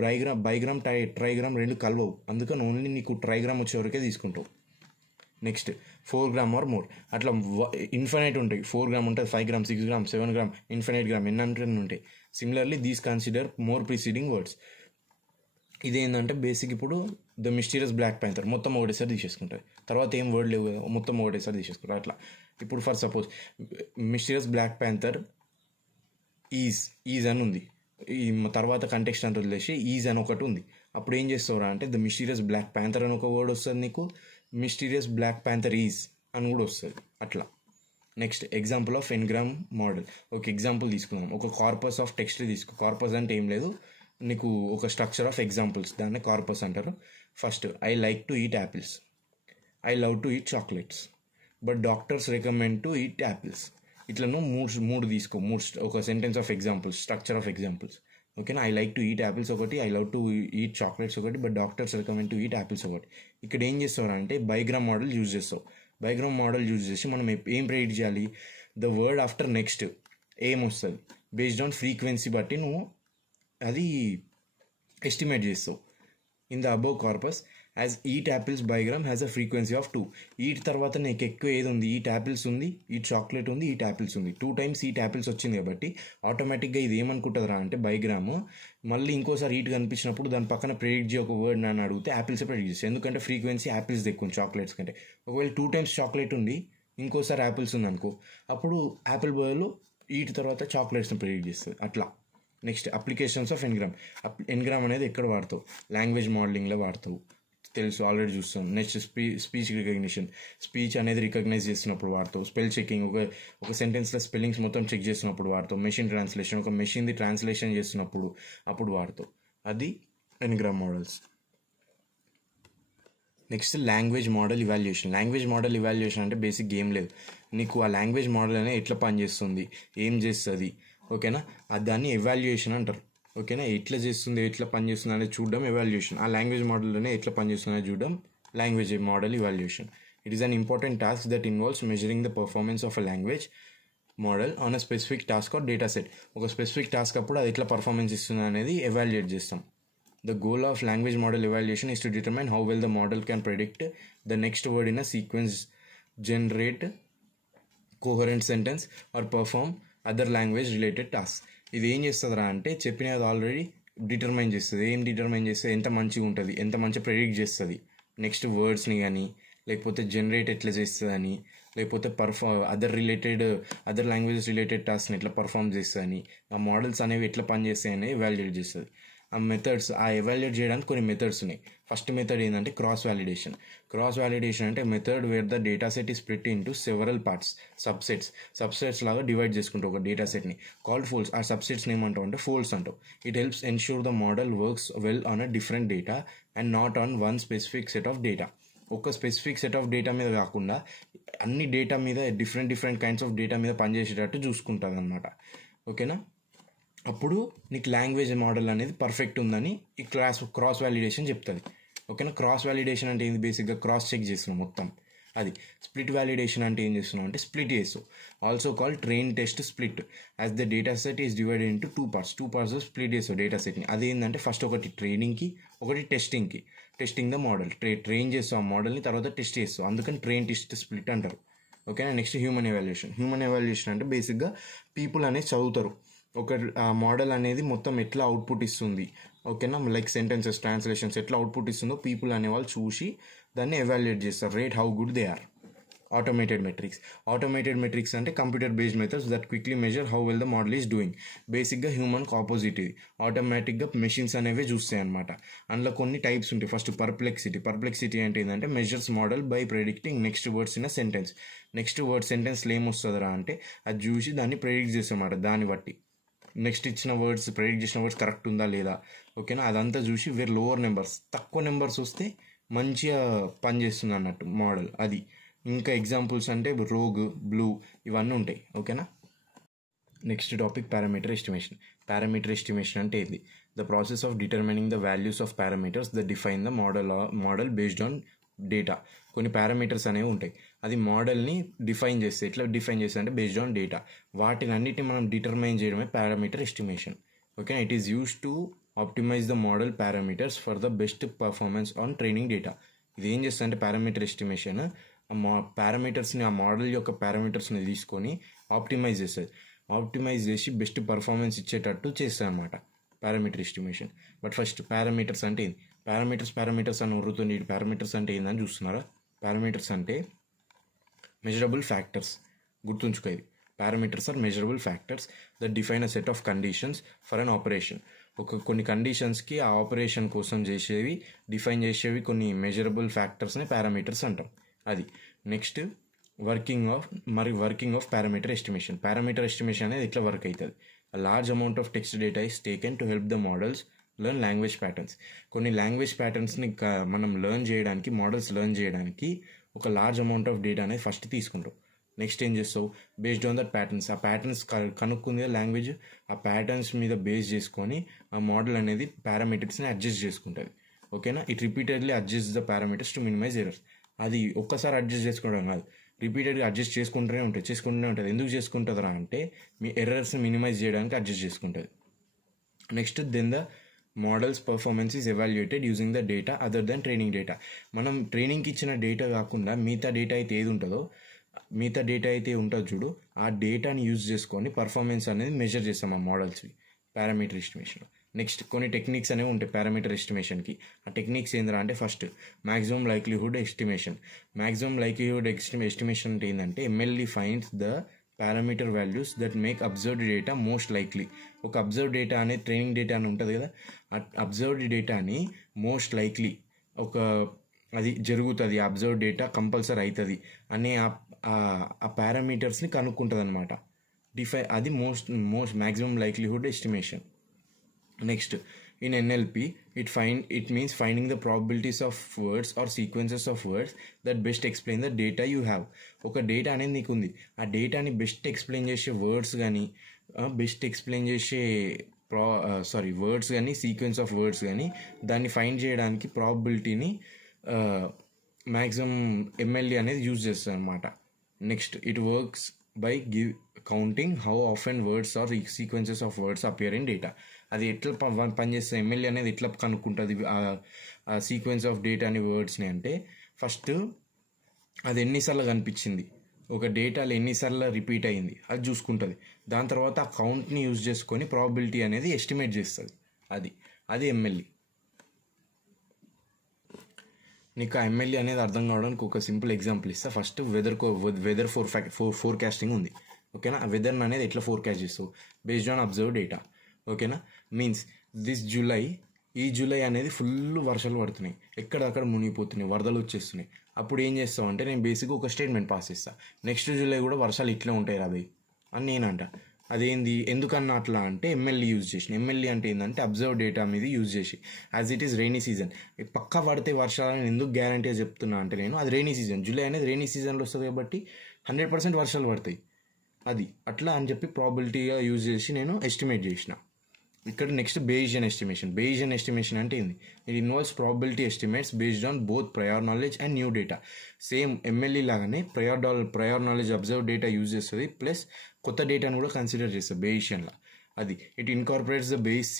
బైగ్రామ్ ట్రైగ్రామ్ 2 కలవవు, అందుకని ఓన్లీ నీకు ట్రైగ్రామ్ వచ్చే వరకే తీసుకుంటావు. నెక్స్ట్ 4 గ్రామ్ ఆర్ మోర్, అట్లా ఇన్ఫినైట్ ఉంటాయి. 4 గ్రామ్ ఉంటుంది, 5 gram, 6 gram, 7 gram, infinite gram, ఎన్ని ఉంటాయి. Similarly these consider more preceding words. ఇదేంటంటే బేసిక్ ఇప్పుడు ద మిస్టీరియస్ బ్లాక్ ప్యాంథర్ మొత్తం ఒకటేసారి తీసేసుకుంటుంది, తర్వాత ఏం వర్డ్ లేవు కదా, మొత్తం ఒకటేసారి తీసేసుకుంటారు. అట్లా ఇప్పుడు for suppose mysterious black panther is అని ఉంది, ఈ తర్వాత కంటెక్స్ట్ అంతా వదిలేసి ఈజ్ అని ఒకటి ఉంది. అప్పుడు ఏం చేస్తావురా అంటే ద మిస్టీరియస్ బ్లాక్ ప్యాంథర్ అని ఒక వర్డ్ వస్తుంది నీకు, మిస్టీరియస్ బ్లాక్ ప్యాంథర్ ఈజ్ అని కూడా వస్తుంది. అట్లా next example of n gram model. ఒక ఎగ్జాంపుల్ తీసుకుందాం, ఒక కార్పస్ ఆఫ్ టెక్స్ట్ తీసుకో. కార్పస్ అంటే ఏం లేదు, నీకు ఒక స్ట్రక్చర్ ఆఫ్ ఎగ్జాంపుల్స్, దాన్ని కార్పస్ అంటారు. First, I like to eat apples, I love to eat chocolates, but doctors recommend to eat apples. ఇట్లను మూడు తీసుకో, ఒక sentence of examples, structure of examples. ఓకేనా, I like to eat apples ఒకటి, I love to eat chocolates ఒకటి, but doctors recommend to eat apples ఒకటి. ఇక్కడ ఏం చేస్తావు అంటే బైగ్రామ్ మోడల్ యూజ్ చేస్తావు. బైగ్రామ్ మోడల్ యూజ్ చేసి మనం ఏం ప్రెడిక్ట్ చేయాలి, ద వర్డ్ ఆఫ్టర్ నెక్స్ట్ ఏం వస్తుంది బేస్డ్ ఆన్ ఫ్రీక్వెన్సీ బట్టి నువ్వు అది ఎస్టిమేట్ చేస్తావు. In the above corpus as eat apples bigram has a frequency of 2. Eat తర్వాత నీకు ఎక్కువ ఏది ఉంది, ఈట్ యాపిల్స్ ఉంది, ఈట్ చాక్లెట్ ఉంది, ఈట్ యాపిల్స్ ఉంది. 2 times ఈట్ యాపిల్స్ వచ్చింది కాబట్టి ఆటోమేటిక్గా ఇది ఏమనుకుంటుందిరా అంటే బైగ్రామ్ మళ్ళీ ఇంకోసారి ఈట్ కనిపించినప్పుడు దాని పక్కన ప్రెడిక్ట్ చేయ ఒక వర్డ్ నన్ను అడిగితే యాపిల్స్ ప్రెడిక్ట్ చేస్తాయి, ఎందుకంటే ఫ్రీక్వెన్సీ యాపిల్స్ ఎక్కువ చాక్లెట్స్ కంటే. ఒకవేళ 2 times చాక్లెట్ ఉంది, ఇంకోసారి యాపిల్స్ ఉంది అనుకో, అప్పుడు యాపిల్ బదులు ఈట్ తర్వాత చాక్లెట్స్ని ప్రెడిక్ట్ చేస్తుంది. అట్లా next applications of engram. Engram అనేది ఎక్కడ వాడతావు, లాంగ్వేజ్ మోడలింగ్లో వాడతావు, తెలుసు ఆల్రెడీ చూస్తాం. నెక్స్ట్ స్పీచ్ రికగ్నిషన్, స్పీచ్ అనేది రికగ్నైజ్ చేస్తున్నప్పుడు వాడతావు. స్పెల్ చెకింగ్, ఒక సెంటెన్స్లో స్పెల్లింగ్స్ మొత్తం చెక్ చేసినప్పుడు వాడతావు. మెషిన్ ట్రాన్స్లేషన్, ఒక మెషిన్ది ట్రాన్స్లేషన్ చేస్తున్నప్పుడు అప్పుడు వాడతావు. అది n gram models. Next language model evaluation. Language model evaluation అంటే బేసిక్ ఏం లేదు, నీకు ఆ లాంగ్వేజ్ మోడల్ అనేది ఎట్లా పనిచేస్తుంది, ఏం చేస్తుంది, ఓకేనా, దాన్ని ఎవాల్యుయేషన్ అంటారు. ఓకేనా, ఎట్లా చేస్తుంది, ఎట్లా పనిచేస్తుంది అనేది చూడడం ఎవాల్యుయేషన్. ఆ లాంగ్వేజ్ మోడల్లోనే ఎట్లా పనిచేస్తుందో చూడడం language model evaluation. It is an important task that involves measuring the performance of a language model on a specific task are data set. ఒక స్పెసిఫిక్ టాస్క్ అప్పుడు అది ఎట్లా పర్ఫార్మెన్స్ ఇస్తుంది అనేది ఎవాల్యుయేట్ చేస్తాం. The goal of language model evaluation is to determine how well the model can predict the next word in a sequence, generate coherent sentence, or perform other language related tasks. ఇది ఏం చేస్తుందిరా అంటే చెప్పినది already determine చేస్తుంది. ఏం determine చేస్తే ఎంత మంచిగా ఉంటుంది, ఎంత మంచిగా ప్రెడిక్ట్ చేస్తుంది నెక్స్ట్ వర్డ్స్ని కానీ, లేకపోతే జనరేట్ ఎట్లా చేస్తుంది అని, లేకపోతే అదర్ లాంగ్వేజెస్ రిలేటెడ్ టాస్క్ని ఎట్లా పర్ఫామ్ చేస్తుంది అని, ఆ మోడల్స్ అనేవి ఎట్లా పనిచేస్తాయి అనేది ఎవాల్యుయేట్ చేస్తుంది. ఆ మెథడ్స్, ఆ ఎవాల్యుయేట్ చేయడానికి కొన్ని మెథడ్స్ ఉన్నాయి. ఫస్ట్ మెథడ్ ఏంటంటే క్రాస్ వ్యాలిడేషన్. క్రాస్ వ్యాలిడేషన్ అంటే method wear the data set is split into several parts, subsets లాగా డివైడ్ చేసుకుంటావు ఒక డేటా సెట్ని. Called folds. ఆ సబ్సెట్స్ని ఏమంటావు అంటే ఫోల్డ్స్ అంటావు. It helps ensure the model works well on a different data and not on one specific set of data. ఒక specific set of data మీద కాకుండా అన్ని డేటా మీద డిఫరెంట్ కైండ్స్ ఆఫ్ డేటా మీద పనిచేసేటట్టు చూసుకుంటుంది అనమాట. ఓకేనా, అప్పుడు నీకు లాంగ్వేజ్ మోడల్ అనేది పర్ఫెక్ట్ ఉందని ఈ క్రాస్ వ్యాలిడేషన్ చెప్తుంది. ఓకేనా, క్రాస్ వ్యాలిడేషన్ అంటే ఏంది, బేసిక్గా క్రాస్ చెక్ చేస్తున్నాం మొత్తం. అది స్ప్లిట్ వ్యాలిడేషన్ అంటే ఏం చేస్తున్నాం అంటే స్ప్లిట్ చేస్తాం. Also call train test split. As the data set is divided into two parts split చేస్తావు డేటా సెట్ని. అదేంటంటే ఫస్ట్ ఒకటి ట్రైనింగ్కి, ఒకటి టెస్టింగ్ ద మోడల్. ట్రైన్ చేస్తావు ఆ మోడల్ని, తర్వాత టెస్ట్ చేస్తావు, అందుకని ట్రైన్ టెస్ట్ స్ప్లిట్ అంటారు. ఓకేనా, నెక్స్ట్ హ్యూమన్ ఎవాల్యుయేషన్ అంటే బేసిక్గా పీపుల్ అనేది చదువుతారు ఒక మోడల్ అనేది మొత్తం ఎట్లా అవుట్పుట్ ఇస్తుంది, ఓకేనా, లైక్ సెంటెన్సెస్, ట్రాన్స్లేషన్స్ ఎట్లా అవుట్పుట్ ఇస్తుందో పీపుల్ అనేవాళ్ళు చూసి దాన్ని ఎవాల్యుయేట్ చేస్తారు. Rate how good they are. Automated metrics అంటే computer based methods that quickly measure how well the model is doing. బేసిక్గా హ్యూమన్కి ఆపోజిట్ ఇది. ఆటోమేటిక్గా మెషిన్స్ అనేవి చూస్తాయి అనమాట. అందులో కొన్ని టైప్స్ ఉంటాయి. ఫస్ట్ పర్ప్లెక్సిటీ అంటే ఏంటంటే measures model by predicting next words in a sentence. Next word సెంటెన్స్లో ఏమొస్తుందిరా అంటే అది చూసి దాన్ని ప్రెడిక్ట్ చేస్తామన్నమాట. దాన్ని బట్టి నెక్స్ట్ ఇచ్చిన వర్డ్స్, ప్రెడిక్ట్ చేసిన వర్డ్స్ కరెక్ట్ ఉందా లేదా, ఓకేనా, అదంతా చూసి వేరే లోవర్ నెంబర్స్, తక్కువ నెంబర్స్ వస్తే మంచిగా పనిచేస్తుంది అన్నట్టు మోడల్ అది. ఇంకా ఎగ్జాంపుల్స్ అంటే రోగ్, బ్లూ ఇవన్నీ ఉంటాయి. ఓకేనా, నెక్స్ట్ టాపిక్ పారామీటర్ ఎస్టిమేషన్ అంటే ఏంది, the process of determining the values of parameters the define the model based on data. కొన్ని పారామీటర్స్ అనేవి ఉంటాయి, అది మోడల్ని డిఫైన్ చేస్తే. ఎట్లా డిఫైన్ చేస్తే అంటే బేస్డ్ ఆన్ డేటా. వాటిని అన్నిటిని మనం డిటర్మైన్ చేయడమే parameter estimation. Okay, it is use to optimise the model parameters for the best performance on training data. ఇది ఏం చేస్తుంది అంటే పారామీటర్ ఎస్టిమేషన్ పారామీటర్స్ని, ఆ మోడల్ యొక్క పారామీటర్స్ని తీసుకొని ఆప్టిమైజ్ చేస్తుంది. ఆప్టిమైజ్ చేసి బెస్ట్ పర్ఫార్మెన్స్ ఇచ్చేటట్టు చేస్తుంది అనమాట parameter estimation. But first parameters అంటే ఏంది? పారామీటర్స్ అని ఉరుతుంది. పారామీటర్స్ అంటే ఏందని చూస్తున్నారా? పారామీటర్స్ అంటే మెజరబుల్ ఫ్యాక్టర్స్. గుర్తుంచుకో, ఇది parameters are measurable factors that define a set of conditions for an operation. కొన్ని కండిషన్స్కి ఆ ఆపరేషన్ కోసం డిఫైన్ చేసేవి కొన్ని మెజరబుల్ ఫ్యాక్టర్స్ని పారామీటర్స్ అంటాం. అది next working of parameter estimation. Parameter estimation అనేది ఎట్లా వర్క్ అవుతుంది? A large amount of text data is taken to help the models learn language patterns. కొన్ని లాంగ్వేజ్ ప్యాటర్న్స్ని మనం మోడల్స్ లెర్న్ చేయడానికి ఒక లార్జ్ అమౌంట్ ఆఫ్ డేటా అనేది ఫస్ట్ తీసుకుంటాం. నెక్స్ట్ ఏం చేస్తావు? బేస్డ్ ఆన్ దట్ ప్యాటర్న్స్, ఆ ప్యాటర్న్స్ కనుక్కుంది లాంగ్వేజ్, ఆ ప్యాటర్న్స్ మీద బేస్ చేసుకొని ఆ మోడల్ అనేది పారామీటర్స్ని అడ్జస్ట్ చేసుకుంటుంది. ఓకేనా? It repeatedly adjust the parameters to minimise errors. అది ఒక్కసారి అడ్జస్ట్ చేసుకోవడం కాదు, రిపీటెడ్గా అడ్జస్ట్ చేసుకుంటూనే ఉంటుంది. ఎందుకు చేసుకుంటుందిరా అంటే మీ ఎర్రర్స్ని మినిమైజ్ చేయడానికి అడ్జస్ట్ చేసుకుంటుంది. Next then the model's performance is evaluated using the data other than training data. మనం ట్రైనింగ్కి ఇచ్చిన డేటా కాకుండా మిగతా డేటా అయితే ఉంటుందో చూడు, ఆ డేటాని యూజ్ చేసుకొని పర్ఫార్మెన్స్ అనేది మెజర్ చేస్తాం ఆ మోడల్స్వి పారామీటర్ ఎస్టిమేషన్. నెక్స్ట్ కొన్ని టెక్నిక్స్ అనేవి ఉంటాయి పారామీటర్ ఎస్టిమేషన్కి. ఆ టెక్నిక్స్ ఏంటంటే అంటే first maximum likelihood estimation. Maximum likelihood estimation అంటే ఏంటంటే MLE finds the parameter values that make observed data most likely. ఒక అబ్జర్వ్ డేటా అనేది ట్రైనింగ్ డేటా అని ఉంటుంది కదా, ఆ అబ్జర్వ్డ్ డేటాని మోస్ట్ లైక్లీ అది జరుగుతుంది, అబ్జర్వ్ డేటా కంపల్సరీ అవుతుంది అనే ఆ పారామీటర్స్ని కనుక్కుంటుంది అనమాట. అది most maximum likelihood estimation. Next in NLP it means finding the probabilities of words or sequences of words that best explain the data you have. ఒక data అనేది నీకు ఉంది, ఆ డేటాని బెస్ట్ ఎక్స్ప్లెయిన్ చేసే వర్డ్స్ కానీ వర్డ్స్ కానీ సీక్వెన్స్ ఆఫ్ వర్డ్స్ కానీ దాన్ని ఫైండ్ చేయడానికి ప్రాబబిలిటీని మ్యాక్సిమం MLE అనేది యూజ్ చేస్తుంది అనమాట. Next it works by counting how often words or sequences of words appear in data. అది ఎట్లా పనిచేస్తుంది? MLE అనేది ఎట్లా కనుక్కుంటుంది ఆ సీక్వెన్స్ ఆఫ్ డేటా అని వర్డ్స్ని అంటే ఫస్ట్ అది ఎన్నిసార్లు కనిపించింది, ఒక డేటాలో ఎన్నిసార్లు రిపీట్ అయ్యింది అది చూసుకుంటుంది. దాని తర్వాత ఆ కౌంట్ని యూజ్ చేసుకొని ప్రాబబిలిటీ అనేది ఎస్టిమేట్ చేస్తుంది. అది MLE. నీకు ఆ MLE అనేది అర్థం కావడానికి ఒక సింపుల్ ఎగ్జాంపుల్ ఇస్తా. ఫస్ట్ వెదర్ ఫోర్కాస్టింగ్ ఉంది. ఓకేనా? ఆ వెదర్ అనేది ఎట్లా ఫోర్కాస్ట్ చేస్తావు? Based on observe data. ఓకేనా? మీన్స్ ఈ జూలై అనేది ఫుల్ వర్షాలు పడుతున్నాయి, ఎక్కడక్కడ మునిగిపోతున్నాయి, వరదలు వచ్చేస్తున్నాయి. అప్పుడు ఏం చేస్తావు అంటే నేను బేసిక్గా ఒక స్టేట్మెంట్ పాస్ చేస్తాను, నెక్స్ట్ జూలై కూడా వర్షాలు ఇట్లా ఉంటాయి రాబోయ్ అని నేనంట. అదేంది ఎందుకన్నా అట్లా అంటే MLE యూజ్ చేసిన. MLE అంటే ఏంటంటే అబ్జర్వ్ డేటా మీద యూజ్ చేసి as it is rainy season పక్కా పడితే వర్షాలని ఎందుకు గ్యారంటీగా చెప్తున్నా అంటే నేను అది రైనీ సీజన్, జూలై అనేది రైనీ సీజన్లో వస్తుంది కాబట్టి 100% వర్షాలు పడతాయి. అది అట్లా అని చెప్పి ప్రాబిలిటీగా యూజ్ చేసి నేను ఎస్టిమేట్ చేసిన. ఇక్కడ నెక్స్ట్ బేయిజియన్ ఎస్టిమేషన్ అంటే ఏంది? It involves probability estimates based on both prior knowledge and new data. Same MLE లాగానే prior knowledge observe data use చేస్తుంది, ప్లస్ కొత్త డేటాను కూడా కన్సిడర్ చేస్తుంది బేయిజియన్లో. It incorporates the Bayes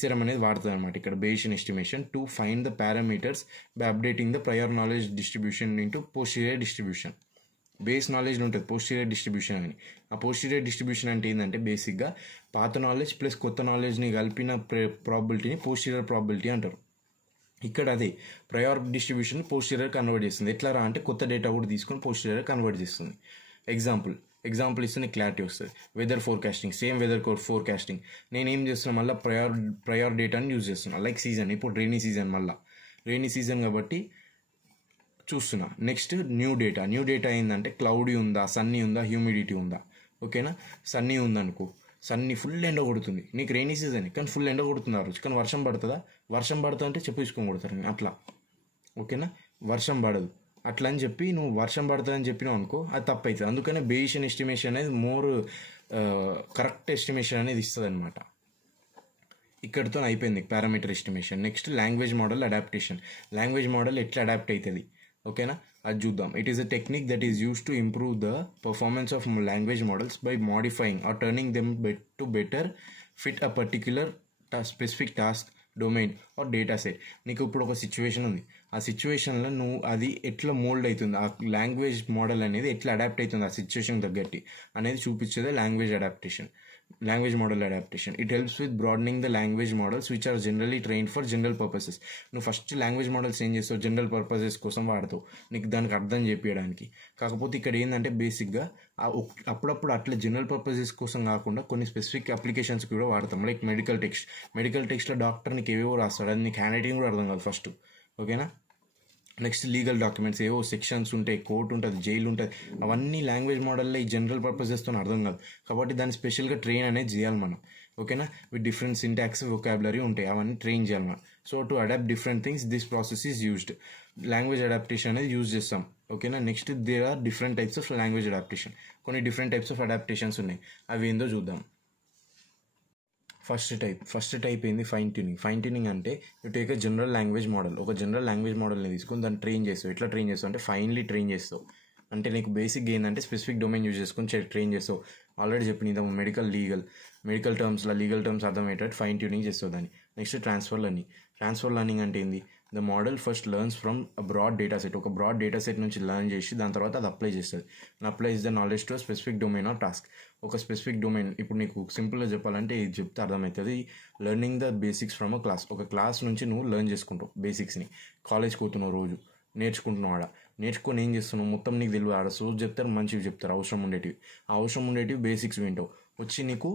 theorem అనేది వాడుతుంది అనమాట ఇక్కడ Bayesian estimation to find the parameters by updating the prior knowledge distribution into posterior distribution. Base knowledge ఉంటుంది పోస్టీరియర్ డిస్ట్రిబ్యూషన్ అని. ఆ పోస్టీరియర్ డిస్ట్రిబ్యూషన్ అంటే ఏంటంటే బేసిక్గా పాత నాలెడ్జ్ ప్లస్ కొత్త నాలెడ్జ్ని కలిపిన ప్రాబిలిటీని పోస్టీరియర్ ప్రాబిలిటీ అంటారు. ఇక్కడ అదే ప్రయర్ డిస్ట్రిబ్యూషన్ పోస్టీరియర్ కన్వర్ట్ చేస్తుంది. ఎట్లా రా అంటే కొత్త డేటా కూడా తీసుకొని పోస్టీరియర్ కన్వర్ట్ చేస్తుంది. ఎగ్జాంపుల్ ఇస్తే నీకు క్లారిటీ వస్తుంది. Weather forecasting, same weather forecasting నేను ఏం చేస్తున్నా, మళ్ళీ ప్రయర్ డేటాని యూజ్ చేస్తున్నా. లైక్ సీజన్, ఇప్పుడు రైనీ సీజన్ కాబట్టి చూస్తున్నా. నెక్స్ట్ న్యూ డేటా ఏంటంటే క్లౌడీ ఉందా, సన్నీ ఉందా, హ్యూమిడిటీ ఉందా. ఓకేనా? సన్నీ ఉందనుకో, సన్నీ ఫుల్ ఎండ కొడుతుంది, నీకు రైనీ సీజన్ కానీ ఫుల్ ఎండ కొడుతుంది ఆ రోజు, కానీ వర్షం పడుతుందా? వర్షం పడుతుందంటే చెప్పు తీసుకొని కొడతారు అట్లా. ఓకేనా? వర్షం పడదు అట్లా అని చెప్పి నువ్వు వర్షం పడుతుందని చెప్పినావు అనుకో, అది తప్పు అవుతుంది. అందుకనే బేయిజియన్ ఎస్టిమేషన్ అనేది మోర్ కరెక్ట్ ఎస్టిమేషన్ అనేది ఇస్తుంది అనమాట. ఇక్కడితో అయిపోయింది parameter estimation. Next language model adaptation. Language model ఎట్లా అడాప్ట్ అవుతుంది ఓకేనా, అది చూద్దాం. It is a technique that is used to improve the performance of language models by modifying or turning them to better fit a particular specific task, domain or data set. నీకు ఇప్పుడు ఒక situation ఉంది, ఆ సిచ్యువేషన్లో నువ్వు అది ఎట్లా mould అవుతుంది, ఆ లాంగ్వేజ్ మోడల్ అనేది ఎట్లా అడాప్ట్ అవుతుంది ఆ సిచ్యువేషన్ తగ్గట్టి అనేది చూపించేదే language model adaptation. It helps with broadening the language models which are generally trained for general purposes. నువ్వు ఫస్ట్ లాంగ్వేజ్ మోడల్స్ ఏం చేస్తావు, జనరల్ పర్పసెస్ కోసం వాడతావు, నీకు దానికి అర్థం చెప్పడానికి. కాకపోతే ఇక్కడ ఏంటంటే బేసిక్గా అప్పుడప్పుడు అట్లా జనరల్ పర్పసెస్ కోసం కాకుండా కొన్ని స్పెసిఫిక్ అప్లికేషన్స్ కూడా వాడతాం. లైక్ మెడికల్ టెక్స్ట్లో డాక్టర్ నీకు ఏవేవో రాస్తాడు, అది నీకు హ్యాండ్ రైటింగ్ కూడా అర్థం కాదు ఫస్ట్. ఓకేనా. నెక్స్ట్ లీగల్ డాక్యుమెంట్స్, ఏవో సెక్షన్స్ ఉంటాయి, కోర్టు ఉంటుంది, జైలు ఉంటుంది, అవన్నీ లాంగ్వేజ్ మోడల్లో ఈ జనరల్ పర్పసెస్తో అర్థం కాదు. కాబట్టి దాన్ని స్పెషల్గా ట్రైన్ అనేది చేయాలి మనం. ఓకేనా. విత్ డిఫరెంట్ సింటాక్స్, వొకాబులరీ ఉంటాయి, అవన్నీ ట్రైన్ చేయాలి మనం. So to adapt different things this process is used. Language adaptation అనేది యూజ్ చేస్తాం. ఓకేనా. Next there are different types of language adaptation. కొన్ని డిఫరెంట్ టైప్స్ ఆఫ్ అడాప్టేషన్స్ ఉన్నాయి, అవి ఏందో చూద్దాం. ఫస్ట్ టైప్ ఏంది, ఫైన్ ట్యూనింగ్ అంటే you take a general language model. ఒక జనరల్ లాంగ్వేజ్ మోడల్ని తీసుకుని దాన్ని ట్రైన్ చేస్తావు. ఎట్లా ట్రైన్ చేస్తావు అంటే ఫైన్లీ ట్రైన్ చేస్తావు. అంటే నీకు బేసిక్ ఏంటంటే స్పెసిఫిక్ డొమైన్ యూజ్ చేసుకుని ట్రైన్ చేస్తావు. ఆల్రెడీ చెప్పిన ఇద్దాము, మెడికల్ టర్మ్స్లో లీగల్ టర్మ్స్ అర్థమయ్యేటట్టు ఫైన్ ట్యూనింగ్ చేస్తావు దాన్ని. నెక్స్ట్ ట్రాన్స్ఫర్ లర్నింగ్ అంటే ఏంది, the model first learns from a broad data set. ఒక బ్రాడ్ డేటా సెట్ నుంచి లర్న్ చేసి దాని తర్వాత అది అప్లై చేస్తుంది. Applies the knowledge to specific domain or task. ఒక స్పెసిఫిక్ డొమైన్, ఇప్పుడు నీకు సింపుల్గా చెప్పాలంటే ఇది చెప్తే అర్థమవుతుంది. Learning the basics from a class. ఒక క్లాస్ నుంచి నువ్వు లెర్న్ చేసుకుంటావు బేసిక్స్ని. కాలేజ్కి పోతున్నావు, రోజు నేర్చుకుంటున్నావు, నేర్చుకొని ఏం చేస్తున్నావు మొత్తం నీకు తెలియదు. ఆడ సోర్స్ చెప్తారు, మంచివి చెప్తారు, అవసరం ఉండేటివి బేసిక్స్ వింటావు. వచ్చి నీకు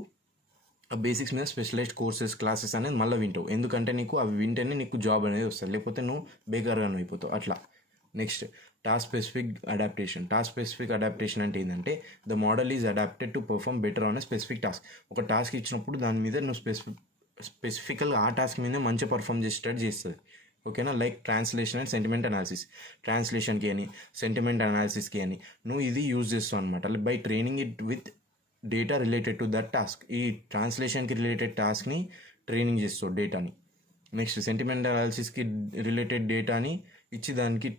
ఆ బేసిక్స్ మీద స్పెషలైజ్డ్ కోర్సెస్, క్లాసెస్ అనేది మళ్ళీ వింటావు. ఎందుకంటే నీకు అవి వింటేనే నీకు జాబ్ అనేది వస్తుంది, లేకపోతే నువ్వు బేకార్గా అయిపోతావు అట్లా. నెక్స్ట్ టాస్క్ స్పెసిఫిక్ అడాప్టేషన్ అంటే ఏంటంటే the model is adapted to perform better on a specific task. ఒక టాస్క్ ఇచ్చినప్పుడు దాని మీద నువ్వు స్పెసిఫికల్గా ఆ టాస్క్ మీద మంచిగా పర్ఫామ్ చేసేటట్టు చేస్తుంది. ఓకేనా. Like translation and sentiment analysis. ట్రాన్స్లేషన్కి అని, సెంటిమెంట్ అనాలిసిస్కి అని నువ్వు ఇది యూజ్ చేస్తావు అనమాట. By training it with data related to that task. ఈ ట్రాన్స్లేషన్కి రిలేటెడ్ టాస్క్ని ట్రైనింగ్ చేస్తావు డేటాని. నెక్స్ట్ సెంటిమెంట్ అనాలిసిస్కి రిలేటెడ్ డేటాని ఇచ్చి దానికి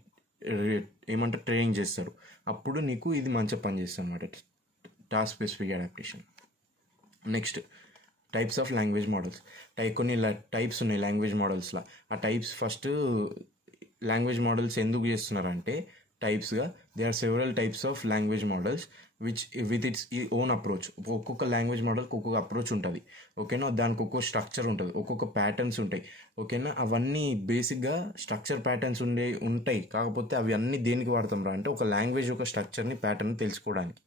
ఏమంటారు ట్రైనింగ్ చేస్తారు. అప్పుడు నీకు ఇది మంచిగా పనిచేస్తుంది అనమాట, task specific adaptation. Next types of language models. కొన్ని టైప్స్ ఉన్నాయి లాంగ్వేజ్ మోడల్స్లో. ఆ టైప్స్ ఫస్ట్ లాంగ్వేజ్ మోడల్స్ ఎందుకు చేస్తున్నారంటే టైప్స్గా they are several types of language models with its own approach. ఒక్కొక్క లాంగ్వేజ్ మోడల్కి ఒక్కొక్క అప్రోచ్ ఉంటుంది. ఓకేనా. దానికి ఒక్కొక్క స్ట్రక్చర్ ఉంటుంది, ఒక్కొక్క ప్యాటర్న్స్ ఉంటాయి. ఓకేనా. అవన్నీ బేసిక్గా స్ట్రక్చర్ ప్యాటర్న్స్ ఉంటాయి. కాకపోతే అవి అన్నీ దేనికి వాడతాం రా అంటే ఒక లాంగ్వేజ్ యొక్క స్ట్రక్చర్ని, ప్యాటర్న్ తెలుసుకోవడానికి.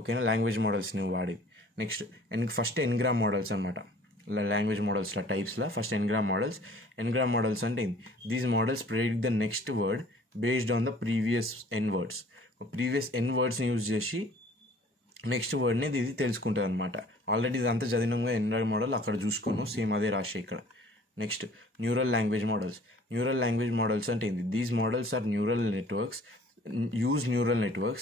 ఓకేనా. లాంగ్వేజ్ మోడల్స్ని వాడేది. నెక్స్ట్ ఫస్ట్ ఎన్గ్రామ్ మోడల్స్ అనమాట. లాంగ్వేజ్ మోడల్స్లో టైప్స్లో ఫస్ట్ ఎన్గ్రామ్ మోడల్స్ అంటే these models predict the next word based on the previous n వర్డ్స్ని యూజ్ చేసి నెక్స్ట్ వర్డ్ని ఇది తెలుసుకుంటుంది అనమాట. ఆల్రెడీ ఇదంతా చదివినాముగా ఎన్గ్రామ్ మోడల్, అక్కడ చూసుకున్నాం, సేమ్ అదే రాసే ఇక్కడ. నెక్స్ట్ న్యూరల్ లాంగ్వేజ్ మోడల్స్ అంటే ఏంది, these models are neural networks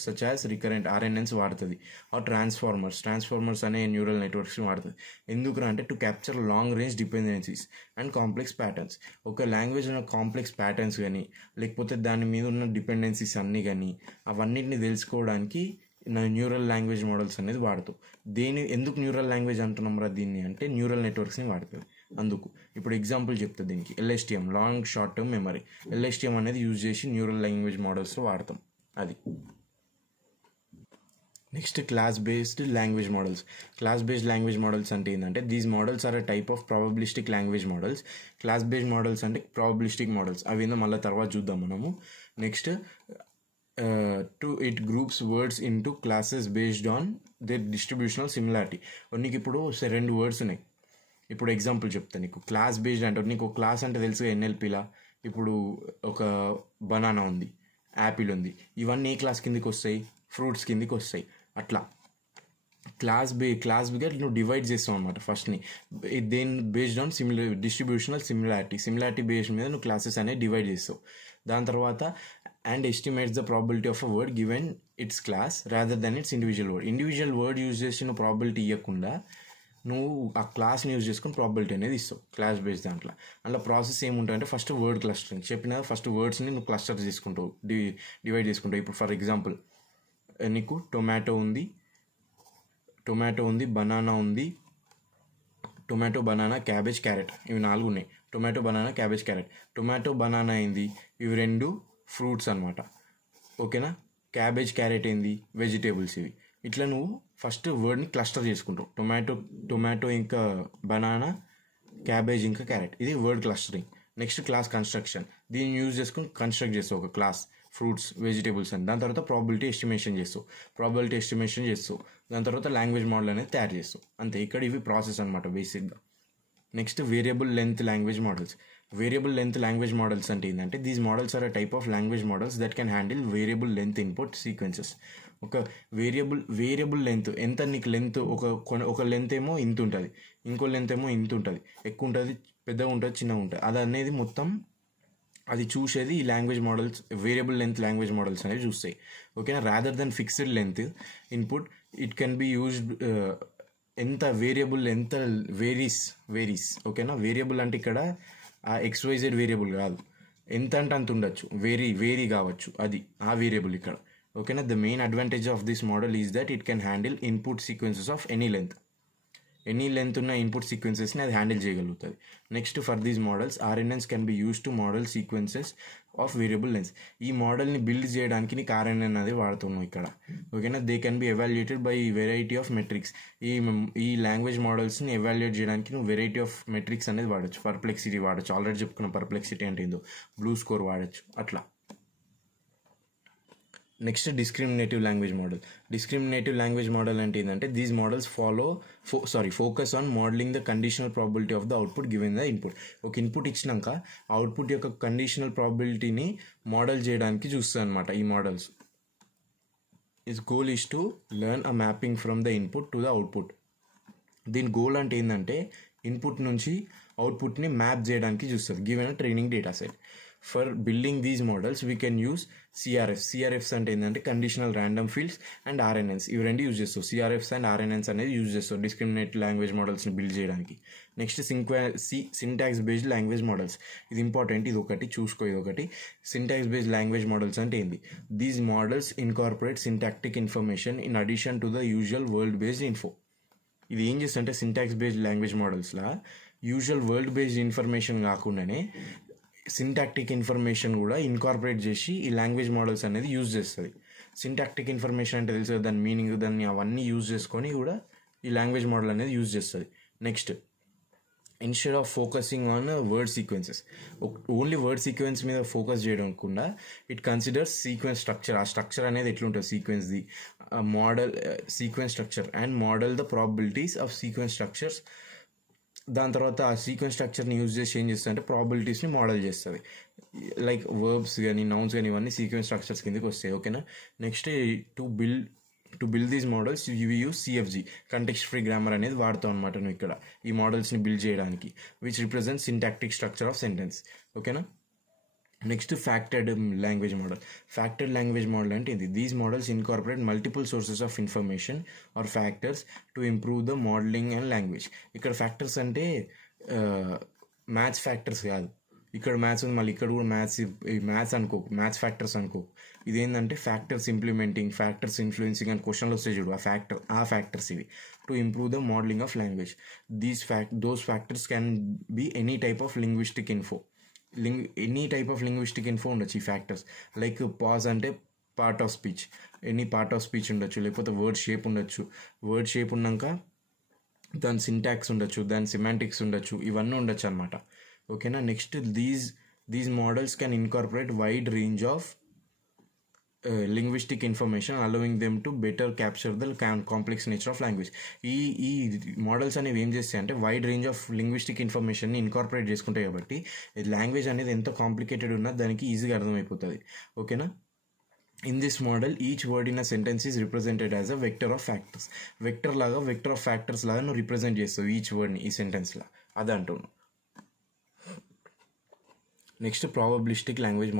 such as recurrent RNNs వాడుతుంది. ఆర్ ట్రాన్స్ఫార్మర్స్ అనే న్యూరల్ నెట్వర్క్స్ని వాడుతుంది. ఎందుకు అంటే to capture long range dependencies and complex patterns. ఒక లాంగ్వేజ్ ఉన్న కాంప్లెక్స్ ప్యాటర్న్స్ కానీ లేకపోతే దాని మీద ఉన్న డిపెండెన్సీస్ అన్నీ కానీ అవన్నిటిని తెలుసుకోవడానికి న్యూరల్ లాంగ్వేజ్ మోడల్స్ అనేది వాడుతాం. ఎందుకు న్యూరల్ లాంగ్వేజ్ అంటున్నాం రా దీన్ని అంటే న్యూరల్ నెట్వర్క్స్ని వాడుతుంది అందుకు. ఇప్పుడు ఎగ్జాంపుల్ చెప్తా దీనికి, LSTM long short term memory. LSTM అనేది యూజ్ చేసి న్యూరల్ లాంగ్వేజ్ మోడల్స్లో వాడతాం అది. Next class based language models అంటే ఏంటంటే these models are a type of probabilistic language models. Class based models అంటే ప్రాబబిలిస్టిక్ మోడల్స్, అవి ఏందో మళ్ళీ తర్వాత చూద్దాం మనము. Next it groups words into classes based on their distributional similarity. నీకు ఇప్పుడు 2 వర్డ్స్ ఉన్నాయి. ఇప్పుడు ఎగ్జాంపుల్ చెప్తాను నీకు. క్లాస్ బేస్డ్ అంటే నీకు క్లాస్ అంటే తెలుసుగా NLPలా. ఇప్పుడు ఒక బనానా ఉంది, యాపిల్ ఉంది, ఇవన్నీ ఏ క్లాస్ కిందకి వస్తాయి, ఫ్రూట్స్ కిందకి వస్తాయి. అట్లా క్లాస్ బిగా నువ్వు డివైడ్ చేస్తావు అనమాట. ఫస్ట్ని దేని బేస్డ్ ఆన్ డిస్ట్రిబ్యూషనల్ సిమిలారిటీ బేస్డ్ మీద నువ్వు క్లాసెస్ అనేది డివైడ్ చేస్తావు. దాని తర్వాత and estimates the probability of a word given it's class rather than it's individual word use చేసి నువ్వు ప్రాబిలిటీ ఇవ్వకుండా నువ్వు ఆ క్లాస్ని యూజ్ చేసుకుని ప్రాబిలిటీ అనేది ఇస్తావు క్లాస్ బేస్డ్ దాంట్లో. అందులో ప్రాసెస్ ఏముంటుందంటే ఫస్ట్ వర్డ్ క్లస్టరింగ్ చెప్పిన ఫస్ట్ వర్డ్స్ని నువ్వు క్లస్టర్ చేసుకుంటావు, డివైడ్ చేసుకుంటావు. ఇప్పుడు ఫర్ ఎగ్జాంపుల్ నీకు టొమాటో ఉంది, బనానా ఉంది, టొమాటో, బనానా, క్యాబేజ్, క్యారెట్, ఇవి 4 ఉన్నాయి. Tomato banana cabbage carrot. Tomato banana ఏంది, ఇవి రెండు ఫ్రూట్స్ అనమాట. ఓకేనా. క్యాబేజ్ క్యారెట్ ఏంది, వెజిటేబుల్స్ ఇవి. ఇట్లా నువ్వు ఫస్ట్ వర్డ్ని క్లస్టర్ చేసుకుంటావు. టొమాటో ఇంకా బనానా, క్యాబేజ్ ఇంకా క్యారెట్, ఇది word clustering. Next class construction, దీన్ని యూజ్ చేసుకుని కన్స్ట్రక్ట్ చేస్తావు ఒక క్లాస్, ఫ్రూట్స్ వెజిటేబుల్స్ అని. దాని తర్వాత ప్రాబిలిటీ ఎస్టిమేషన్ చేస్తావు. దాని తర్వాత లాంగ్వేజ్ మోడల్ అనేది తయారు చేస్తావు. అంతే, ఇక్కడ ఇవి ప్రాసెస్ అనమాట బేసిక్గా. Next variable length language models. Variable length language models అంటే ఏంటంటే these models are a type of language models that can handle variable length input sequences. ఒక వేరియబుల్ లెంత్ ఎంత, నీకు లెంత్ ఒక లెంత్ ఏమో ఇంత ఉంటుంది, ఇంకో లెంత్ ఏమో ఇంత ఉంటుంది, ఎక్కువ ఉంటుంది, పెద్దగా ఉంటుంది, చిన్నగా ఉంటుంది. అది అనేది మొత్తం అది చూసేది ఈ language models, variable length language models అనేవి చూస్తాయి. ఓకేనా. Rather than fixed length input it can be used. ఎంత వేరియబుల్ ఎంత వేరీస్. ఓకేనా. వేరియబుల్ అంటే ఇక్కడ XYZ వేరియబుల్ కాదు, ఎంత అంటే అంత ఉండొచ్చు, వేరీ కావచ్చు, అది ఆ వేరియబుల్ ఇక్కడ. ఓకేనా. The main advantage of this model is that it can handle input sequences of any length ఉన్న ఇన్పుట్ సీక్వెన్సెస్ని అది హ్యాండిల్ చేయగలుగుతుంది. Next for these models RNNs can be use to model sequences of variable lengths. ఈ మోడల్ని build చేయడానికి నీకు RNN అది వాడుతున్నాం ఇక్కడ. ఓకేనా. They can be evaluated by variety of metrics. ఈ లాంగ్వేజ్ మోడల్స్ని ఎవాల్యుయేట్ చేయడానికి నువ్వు వెరైటీ ఆఫ్ మెట్రిక్స్ అనేది వాడచ్చు. పర్ప్లెక్సిటీ వాడచ్చు, ఆల్రెడీ చెప్పుకున్న పర్ప్లెక్సిటీ అంటే ఏందో, బ్లూ స్కోర్ వాడచ్చు అట్లా. నెక్స్ట్ డిస్క్రిమినేటివ్ లాంగ్వేజ్ మోడల్ అంటే ఏంటంటే these models focus on modelling the conditional probability of the output given the input. ఒక ఇన్పుట్ ఇచ్చినాక అవుట్పుట్ యొక్క కండిషనల్ ప్రాబిలిటీని మోడల్ చేయడానికి చూస్తుంది అనమాట ఈ models. It's goal is to learn a mapping from the input to the output. దీని goal అంటే ఏంటంటే ఇన్పుట్ నుంచి అవుట్పుట్ని మ్యాప్ చేయడానికి చూస్తుంది given a training data set. For building these models we can use CRFs అంటే ఏంటంటే conditional random fields and RNNs. ఇవి రెండు యూజ్ చేస్తావు. CRFs అండ్ RNNs అనేది యూజ్ చేస్తావు డిస్క్రిమినేట్ లాంగ్వేజ్ మోడల్స్ని బిల్డ్ చేయడానికి. Next syntax based language models. ఇది important, ఇది ఒకటి చూసుకో. ఇది ఒకటి సింటాక్స్ బేస్డ్ లాంగ్వేజ్ మోడల్స్ అంటే ఏంది. These models incorporate syntactic information in addition to the usual world based info. ఇది ఏం చేస్తుంటే సింటాక్స్ బేస్డ్ లాంగ్వేజ్ మోడల్స్లా యూజువల్ వరల్డ్ బేస్డ్ ఇన్ఫర్మేషన్ కాకుండానే సింటాక్టిక్ ఇన్ఫర్మేషన్ కూడా ఇన్కార్పొరేట్ చేసి ఈ లాంగ్వేజ్ మోడల్స్ అనేది యూజ్ చేస్తుంది. సింటాక్టిక్ ఇన్ఫర్మేషన్ అంటే తెలుసు, దాని మీనింగ్, దాన్ని అవన్నీ యూజ్ చేసుకొని కూడా ఈ లాంగ్వేజ్ మోడల్ అనేది యూజ్ చేస్తుంది. Next instead of focusing on word sequences, only word sequence మీద ఫోకస్ చేయకుండా ఇట్ కన్సిడర్స్ సీక్వెన్స్ స్ట్రక్చర్. ఆ స్ట్రక్చర్ అనేది ఎట్లుంటుంది సీక్వెన్స్ది, model sequence structure and model the probabilities of sequence structures. దాని తర్వాత ఆ సీక్వెన్స్ స్ట్రక్చర్ని యూజ్ చేసి ఏం చేస్తుంది అంటే ప్రాబిలిటీస్ని మోడల్ చేస్తుంది. లైక్ వర్బ్స్ కానీ నౌన్స్ కానీ ఇవన్నీ సీక్వెన్స్ స్ట్రక్చర్స్ కిందకి వస్తాయి. ఓకేనా. Next to build these models you use CFG context free grammar అనేది వాడతాం అనమాట నువ్వు ఇక్కడ ఈ మోడల్స్ని బిల్డ్ చేయడానికి, which represents syntactic structure of sentence. ఓకేనా. నెక్స్ట్ ఫ్యాక్టర్డ్ లాంగ్వేజ్ మోడల్ అంటే ఇది. These models incorporate multiple sources of information are factors to improve the modelling and language. ఇక్కడ ఫ్యాక్టర్స్ అంటే మ్యాథ్స్ ఫ్యాక్టర్స్ కాదు, ఇక్కడ మ్యాథ్స్ ఉంది, మళ్ళీ ఇక్కడ కూడా మ్యాథ్స్ అనుకో, మ్యాథ్స్ ఫ్యాక్టర్స్ అనుకో. ఇదేంటంటే ఫ్యాక్టర్స్ ఇంప్లిమెంటింగ్, ఫ్యాక్టర్స్ ఇన్ఫ్లుయెన్సింగ్ అని క్వశ్చన్లు వస్తాయి చూడు, ఆ ఫ్యాక్టర్స్ ఇవి. To improve the modelling of language. Those factors can be any type of linguistic info. Any type of linguistic info ఉండొచ్చు ఈ ఫ్యాక్టర్స్. లైక్ పాజ్ అంటే part of speech, any part of speech ఉండొచ్చు, లేకపోతే word shape ఉండొచ్చు. Word shape ఉన్నాక దాని syntax ఉండొచ్చు, దాని సిమాంటిక్స్ ఉండొచ్చు, ఇవన్నీ ఉండొచ్చు అనమాట. ఓకేనా. Next these models can incorporate wide range of linguistic information allowing them to better capture the complex nature of language. ఈ మోడల్స్ అనేవి ఏం చేస్తాయి అంటే వైడ్ రేంజ్ ఆఫ్ లింగ్విస్టిక్ ఇన్ఫర్మేషన్ని ఇన్కార్పొరేట్ చేసుకుంటాయి కాబట్టి లాంగ్వేజ్ అనేది ఎంత కాంప్లికేటెడ్ ఉన్నా దానికి ఈజీగా అర్థమైపోతుంది. ఓకేనా. In this model each word in a sentence is represented as a vector of factors. Vector of factors లాగా నువ్వు రిప్రజెంట్ చేస్తావు ఈచ్ వర్డ్ని ఈ సెంటెన్స్లో, అది అంటున్నావు. నెక్స్ట్ ప్రాబబిలిస్టిక్ లాంగ్వేజ్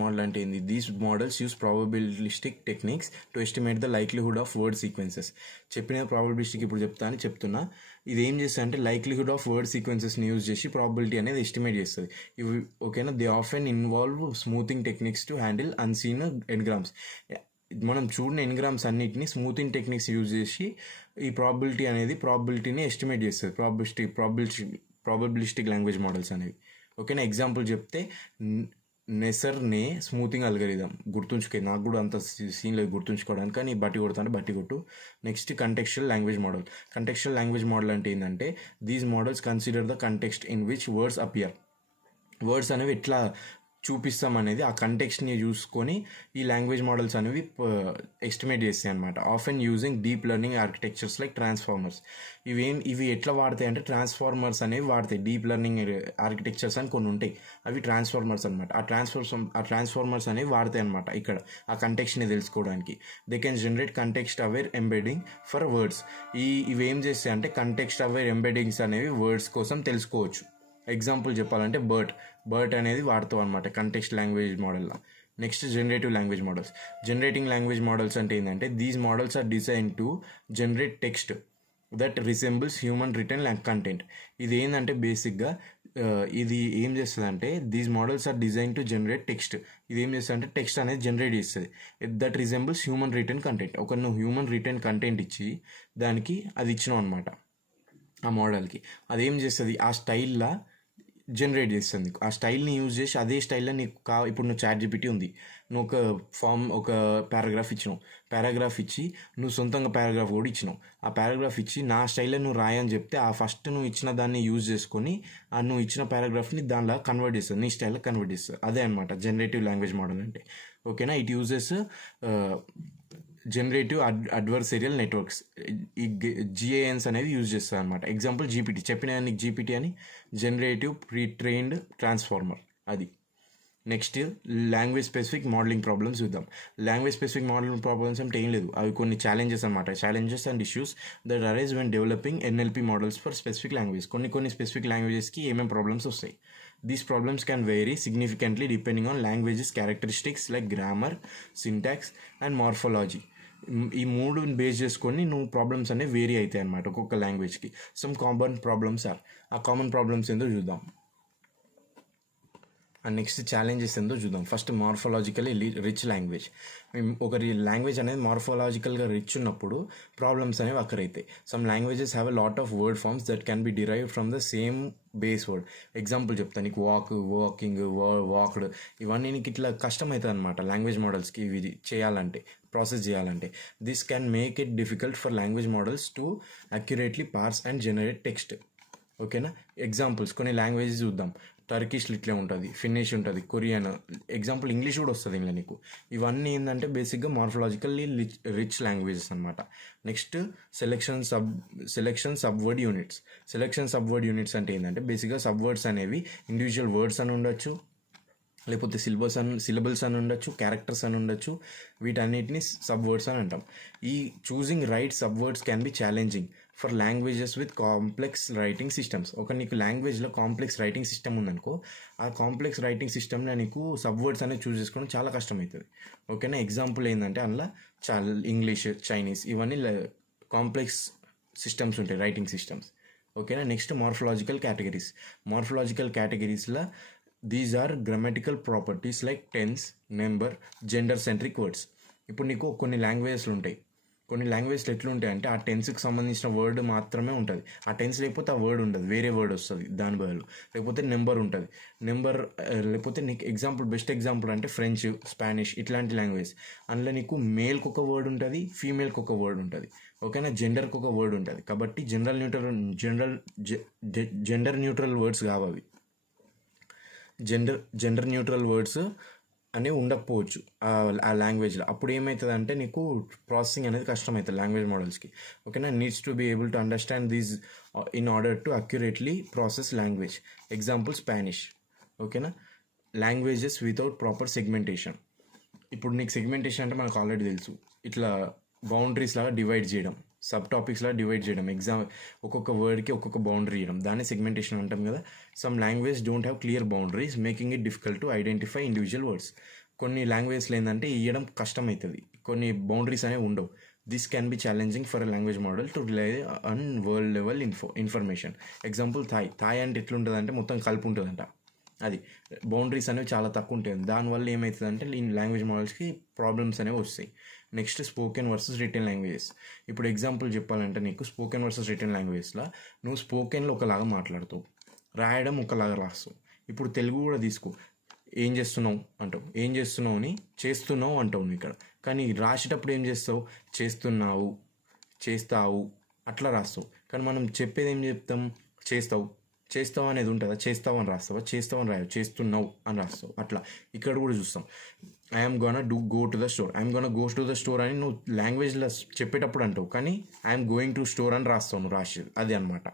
మోడల్ అంటే ఏంది. These models use probabilistic techniques to estimate the likelihood of word sequences. చెప్పిన probabilistic ఇప్పుడు చెప్తున్నా. ఇది ఏం చేస్తుంది అంటే లైక్లీహుడ్ ఆఫ్ వర్డ్ సీక్వెన్సెస్ని యూజ్ చేసి ప్రాబబిలిటీ అనేది ఎస్టిమేట్ చేస్తుంది ఇవి. ఓకేనా. They often involve smoothing techniques to handle unseen n grams. మనం చూడని ఎన్గ్రామ్స్ అన్నిటిని స్మూతింగ్ టెక్నిక్స్ యూజ్ చేసి ఈ ప్రాబిలిటీని ఎస్టిమేట్ చేస్తుంది. ప్రాబబిలిస్టిక్ లాంగ్వేజ్ మోడల్స్ అనేవి. ఓకేనా, ఎగ్జాంపుల్ చెప్తే నెసర్నే స్మూతింగ్ అల్గరిథం, గుర్తుంచుకే, నాకు కూడా అంత సీన్ లేదు గుర్తుంచుకోవడానికి, కానీ బట్టి కొడతాను, బట్టి కొట్టు. Next కంటెక్స్చువల్ language model. కంటెక్స్చువల్ language model అంటే ఏంటంటే these models consider the context in which words appear. Words అనేవి ఎట్లా చూపిస్తాం అనేది ఆ కంటెక్స్ట్ని చూసుకొని ఈ లాంగ్వేజ్ మోడల్స్ అనేవి ఎస్టిమేట్ చేస్తాయి అనమాట. Often using deep learning architectures like transformers. ఇవి ఎట్లా వాడతాయి అంటే ట్రాన్స్ఫార్మర్స్ అనేవి వాడతాయి. డీప్ లెర్నింగ్ ఆర్కిటెక్చర్స్ అని కొన్ని ఉంటాయి, అవి ట్రాన్స్ఫార్మర్స్ అనమాట. ఆ ట్రాన్స్ఫార్మర్స్ అనేవి వాడతాయి అనమాట ఇక్కడ ఆ కంటెక్స్ట్ని తెలుసుకోవడానికి. They can generate context aware embedding for words. ఇవి ఏం చేస్తాయి అంటే కంటెక్స్ట్ అవేర్ ఎంబెడింగ్స్ అనేవి వర్డ్స్ కోసం తెలుసుకోవచ్చు. ఎగ్జాంపుల్ చెప్పాలంటే బర్ట్ అనేది వాడతాం అనమాట కంటెక్స్ట్ లాంగ్వేజ్ మోడల్లో. Next generative language models. Generating language models అంటే ఏంటంటే these models are design to generate text that resembles human written content. ఇది ఏంటంటే బేసిక్గా ఇది ఏం చేస్తుంది అంటే these models are design to generate text. ఇది ఏం చేస్తుంది అంటే టెక్స్ట్ అనేది జనరేట్ చేస్తుంది that resembles human written content. ఒక నువ్వు హ్యూమన్ రిటర్న్ కంటెంట్ ఇచ్చి దానికి అది ఇచ్చినావు అనమాట ఆ మోడల్కి. అదేం చేస్తుంది ఆ స్టైల్లో జనరేట్ చేస్తుంది నీకు. ఆ స్టైల్ని యూజ్ చేసి అదే స్టైల్లో నీకు ఇప్పుడు నువ్వు ChatGPT ఉంది, నువ్వు ఒక పారాగ్రాఫ్ ఇచ్చినావు, పారాగ్రాఫ్ ఇచ్చి నువ్వు సొంతంగా పారాగ్రాఫ్ కూడా ఇచ్చినావు. ఆ పారాగ్రాఫ్ ఇచ్చి నా స్టైల్లో నువ్వు రాయని చెప్తే ఆ ఫస్ట్ నువ్వు ఇచ్చిన దాన్ని యూజ్ చేసుకొని ఆ నువ్వు ఇచ్చిన పారాగ్రాఫ్ని దానిలో కన్వర్ట్ చేస్తుంది, నీ స్టైల్లో కన్వర్ట్ చేస్తుంది. అదే అనమాట జనరేటివ్ లాంగ్వేజ్ మోడల్ అంటే. ఓకేనా, ఇట్ యూజెస్ జనరేటివ్ అడ్వర్సరియల్ నెట్వర్క్స్, ఈ GANs అనేవి యూజ్ చేస్తారు అనమాట. ఎగ్జాంపుల్ GPT, చెప్పిన నీకు GPT అని జనరేటివ్ ప్రీ ట్రైన్డ్ ట్రాన్స్ఫార్మర్ అది. Next language specific modelling problems చూద్దాం. లాంగ్వేజ్ స్పెసిఫిక్ మోడలింగ్ ప్రాబ్లమ్స్ అంటే ఏం లేదు, అవి కొన్ని ఛాలెంజెస్ అనమాట. Challenges and issues that arise when developing NLP models for specific language. కొన్ని స్పెసిఫిక్ లాంగ్వేజెస్కి ఏమేమి ప్రాబ్లమ్స్ వస్తాయి. These problems can vary significantly depending on language's characteristics like grammar, syntax and morphology. ఈ మూడు బేస్ చేసుకొని నువ్వు ప్రాబ్లమ్స్ అనేవి vary అవుతాయి అనమాట ఒక్కొక్క లాంగ్వేజ్కి. సమ్ కామన్ ప్రాబ్లమ్స్ ఆర్, ఆ కామన్ ప్రాబ్లమ్స్ ఏందో చూద్దాం. అండ్ నెక్స్ట్ ఛాలెంజెస్ ఏందో చూద్దాం. First morphologically rich language. ఒక లాంగ్వేజ్ అనేది మార్ఫలాజికల్గా రిచ్ ఉన్నప్పుడు ప్రాబ్లమ్స్ అనేవి అక్కర్ అవుతాయి. Some languages have a lot of word forms that can be derived from the same base word. Example చెప్తాను నీకు, వాకింగ్, వాక్డ్, ఇవన్నీ నీకు ఇట్లా కష్టమవుతుంది అనమాట లాంగ్వేజ్ మోడల్స్కి ఇవి చేయాలంటే, ప్రాసెస్ చేయాలంటే. This can make it difficult for language models to accurately parse and generate text. ఓకేనా, ఎగ్జాంపుల్స్ కొన్ని లాంగ్వేజెస్ చూద్దాం. టర్కిష్లో ఇట్లే ఉంటుంది, ఫినిష్ ఉంటుంది, కొరియన్, ఎగ్జాంపుల్ ఇంగ్లీష్ కూడా వస్తుంది ఇలా నీకు. ఇవన్నీ ఏంటంటే బేసిక్గా మార్ఫలాజికల్లీ రిచ్ లాంగ్వేజెస్ అనమాట. Next selection subword units. Selection subword units అంటే ఏంటంటే బేసిక్గా సబ్వర్డ్స్ అనేవి ఇండివిజువల్ వర్డ్స్ అని ఉండొచ్చు, లేకపోతే సిలబుల్స్ అని ఉండొచ్చు, క్యారెక్టర్స్ అని ఉండొచ్చు. వీటన్నిటిని సబ్వర్డ్స్ అని అంటాం. ఈ choosing right subwords can be challenging for languages with complex writing systems. ఒక నీకు లాంగ్వేజ్లో కాంప్లెక్స్ రైటింగ్ సిస్టమ్ ఉందనుకో, ఆ కాంప్లెక్స్ రైటింగ్ సిస్టమ్లో నీకు సబ్వర్డ్స్ అనేది చూస్ చేసుకోవడం చాలా కష్టమవుతుంది. ఓకేనా, ఎగ్జాంపుల్ ఏంటంటే అందులో ఇంగ్లీష్, చైనీస్, ఇవన్నీ కాంప్లెక్స్ సిస్టమ్స్ ఉంటాయి, రైటింగ్ సిస్టమ్స్. ఓకేనా, నెక్స్ట్ మార్ఫలాజికల్ కేటగిరీస్. మార్ఫలాజికల్ కేటగిరీస్లో these are grammatical properties like tense, number, gender centric words. ఇప్పుడు నీకు కొన్ని లాంగ్వేజెస్లు ఉంటాయి, కొన్ని లాంగ్వేజ్లు ఎట్లుంటాయి అంటే ఆ టెన్స్కి సంబంధించిన వర్డ్ మాత్రమే ఉంటుంది. ఆ టెన్స్ లేకపోతే ఆ వర్డ్ ఉండదు, వేరే వర్డ్ వస్తుంది దాని బదులు. లేకపోతే నెంబర్ ఉంటుంది, లేకపోతే నీకు బెస్ట్ ఎగ్జాంపుల్ అంటే ఫ్రెంచ్, స్పానిష్, ఇట్లాంటి లాంగ్వేజ్. అందులో నీకు మేల్కి ఒక వర్డ్ ఉంటుంది, ఫీమేల్కి ఒక వర్డ్ ఉంటుంది. ఓకేనా, జెండర్కి ఒక వర్డ్ ఉంటుంది. కాబట్టి జెండర్ న్యూట్రల్ వర్డ్స్ కావాలి. జెండర్ న్యూట్రల్ వర్డ్స్ అనేవి ఉండకపోవచ్చు ఆ లాంగ్వేజ్లో. అప్పుడు ఏమవుతుంది అంటే నీకు ప్రాసెసింగ్ అనేది కష్టమవుతుంది లాంగ్వేజ్ మోడల్స్కి. ఓకేనా, needs to be able to understand these in order to accurately process language. Example Spanish. ఓకేనా, లాంగ్వేజెస్ వితౌట్ ప్రాపర్ సెగ్మెంటేషన్. ఇప్పుడు నీకు సెగ్మెంటేషన్ అంటే మనకు ఆల్రెడీ తెలుసు, ఇట్లా బౌండరీస్ లాగా డివైడ్ చేయడం, సబ్ టాపిక్స్లా డివైడ్ చేయడం, ఒక్కొక్క వర్డ్కి ఒక్కొక్క బౌండరీ ఇవ్వడం, దాన్ని సెగ్మెంటేషన్ అంటాం కదా. Some language don't have clear boundaries making it difficult to identify individual words. కొన్ని లాంగ్వేజ్లో ఏంటంటే ఇవ్వడం కష్టమవుతుంది, కొన్ని బౌండరీస్ అనేవి ఉండవు. This can be challenging for a language model to rely on word level information. Example Thai అంటే ఎట్లుంటుంది అంటే మొత్తం కలిపి ఉంటుందంట, అది బౌండరీస్ అనేవి చాలా తక్కువ ఉంటాయి. దానివల్ల ఏమవుతుందంటే ఈ లాంగ్వేజ్ మోడల్స్కి ప్రాబ్లమ్స్ అనేవి వస్తాయి. Next spoken versus written languages. ఇప్పుడు ఎగ్జాంపుల్ చెప్పాలంటే నీకు స్పోకెన్ వర్సెస్ రిటన్ లాంగ్వేజ్లో నువ్వు స్పోకెన్లో ఒకలాగా మాట్లాడుతావు, రాయడం ఒకలాగా రాస్తావు. ఇప్పుడు తెలుగు కూడా తీసుకో, ఏం చేస్తున్నావు అంటావు, ఏం చేస్తున్నావు అని చేస్తున్నావు అంటావు నువ్వు ఇక్కడ. కానీ రాసేటప్పుడు ఏం చేస్తావు, చేస్తున్నావు, చేస్తావు అట్లా రాస్తావు. కానీ మనం చెప్పేది ఏం చెప్తాం, చేస్తావు, చేస్తావు అనేది ఉంటుందా, చేస్తావు అని రాస్తావా, చేస్తావు అని రాయవు, చేస్తున్నావు అని రాస్తావు. అట్లా ఇక్కడ కూడా చూస్తాం. I'm gonna go to the store, I'm gonna go to the store అని నువ్వు లాంగ్వేజ్లో చెప్పేటప్పుడు అంటావు, కానీ ఐఎమ్ గోయింగ్ టు స్టోర్ అని రాస్తావు నువ్వు రాసేది, అది అనమాట.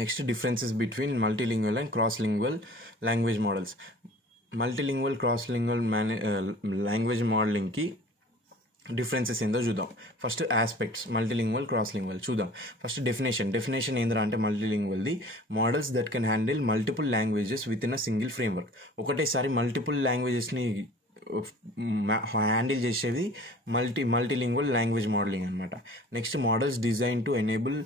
Next differences between multilingual and cross lingual language models. Multilingual cross lingual language మోడలింగ్కి డిఫరెన్సెస్ ఏందో చూద్దాం. First aspects multilingual cross lingual చూద్దాం. ఫస్ట్ డెఫినేషన్ ఏంద్రా అంటే మల్టీలింగ్వల్ది models that can handle multiple languages within a single framework. ఒకటేసారి multiple లాంగ్వేజెస్ని handle చేసేది మల్టీలింగ్వల్ లాంగ్వేజ్ మోడలింగ్ అనమాట. Next models design to enable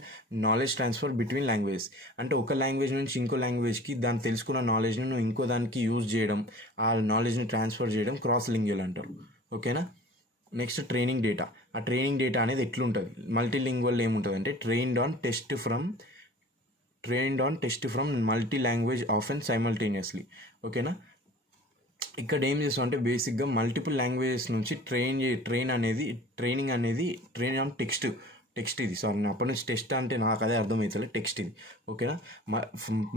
knowledge transfer between languages. అంటే ఒక లాంగ్వేజ్ నుంచి ఇంకో లాంగ్వేజ్కి దాన్ని తెలుసుకున్న నాలెడ్జ్ని నువ్వు ఇంకో దానికి యూజ్ చేయడం, ఆ నాలెడ్జ్ని ట్రాన్స్ఫర్ చేయడం క్రాస్ లింగ్వల్ అంటారు. ఓకేనా. Next training data. ఆ ట్రైనింగ్ డేటా అనేది ఎట్లుంటుంది, మల్టీలింగ్వల్ ఏముంటుంది అంటే trained on text from multi language often simultaneously. ఓకేనా. ఇక్కడ ఏం చేస్తాం అంటే బేసిక్గా మల్టిపుల్ లాంగ్వేజెస్ నుంచి ట్రైన్ ఆన్ టెక్స్ట్ ఇది. సారీ, నేను అప్పటి నుంచి టెస్ట్ అంటే నాకు అదే అర్థమవుతుంది, టెక్స్ట్ ఇది. ఓకేనా.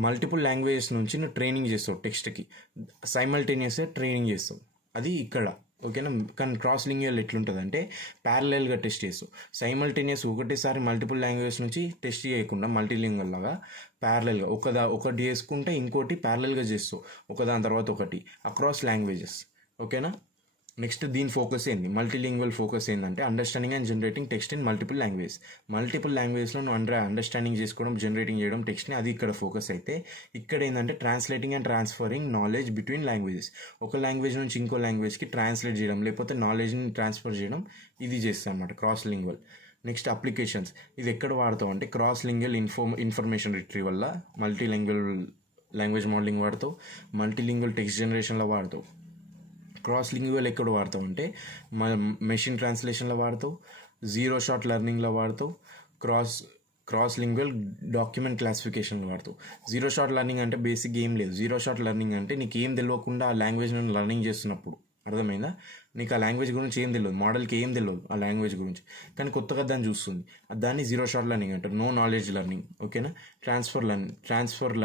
మల్టిపుల్ లాంగ్వేజెస్ నుంచి నువ్వు ట్రైనింగ్ చేస్తావు, టెక్స్ట్కి సైమల్టేనియస్గా ట్రైనింగ్ చేస్తావు, అది ఇక్కడ. ఓకేనా. కానీ క్రాస్ లింగ్వల్ ఎట్లుంటుంది అంటే ప్యారలల్గా టెస్ట్ చేస్తావు. సైమల్టేనియస్ ఒకటేసారి మల్టిపుల్ లాంగ్వేజెస్ నుంచి టెస్ట్ చేయకుండా మల్టీలింగ్వల్ లాగా ప్యారలల్గా ఒకటి చేసుకుంటే ఇంకోటి ప్యారలల్గా చేస్తావు, ఒకదాని తర్వాత ఒకటి అక్రాస్ లాంగ్వేజెస్. ఓకేనా. నెక్స్ట్ దీని ఫోకస్ ఏంది, మల్టీలింగ్వల్ ఫోకస్ ఏంటంటే understanding and generating text in multiple లాంగ్వేజ్లో నువ్వు అండర్స్టాండింగ్ చేసుకోవడం, జనరేటింగ్ చేయడం టెక్స్ట్ని, అది ఇక్కడ ఫోకస్ అయితే ఇక్కడ ఏంటంటే translating and transferring knowledge between languages. ఒక లాంగ్వేజ్ నుంచి ఇంకో లాంగ్వేజ్కి ట్రాన్స్లేట్ చేయడం లేకపోతే నాలెడ్జ్ని ట్రాన్స్ఫర్ చేయడం, ఇది చేస్తాం అన్నమాట క్రాస్ లింగ్వల్. Next applications. ఇది ఎక్కడ వాడతావు అంటే క్రాస్ లింగ్వల్ ఇన్ఫర్మేషన్ రిట్రీవల్ల మల్టీలింగ్వల్ లాంగ్వేజ్ మోడలింగ్ వాడతావు, మల్టీలింగ్వల్ టెక్స్ట్ జనరేషన్లో వాడతావు. క్రాస్ లింగ్వల్ ఎక్కడ వాడతావు అంటే మెషిన్ ట్రాన్స్లేషన్లో వాడతావు, జీరో షాట్ లెర్నింగ్లో వాడతావు, క్రాస్ లింగ్వల్ డాక్యుమెంట్ క్లాసిఫికేషన్లో వాడతావు. జీరో షాట్ లెర్నింగ్ అంటే బేసిక్ ఏం లేదు. జీరో షాట్ లెర్నింగ్ అంటే నీకు ఏం తెలియకుండా ఆ లాంగ్వేజ్ నేను లెర్నింగ్ చేస్తున్నప్పుడు, అర్థమైందా, నీకు ఆ లాంగ్వేజ్ గురించి ఏం తెలియదు, మోడల్కి ఏం తెలియదు ఆ లాంగ్వేజ్ గురించి, కానీ కొత్తగా దాన్ని చూస్తుంది, దాన్ని జీరో షాట్ లెర్నింగ్ అంటారు, నో నాలెడ్జ్ లెర్నింగ్. ఓకేనా. ట్రాన్స్ఫర్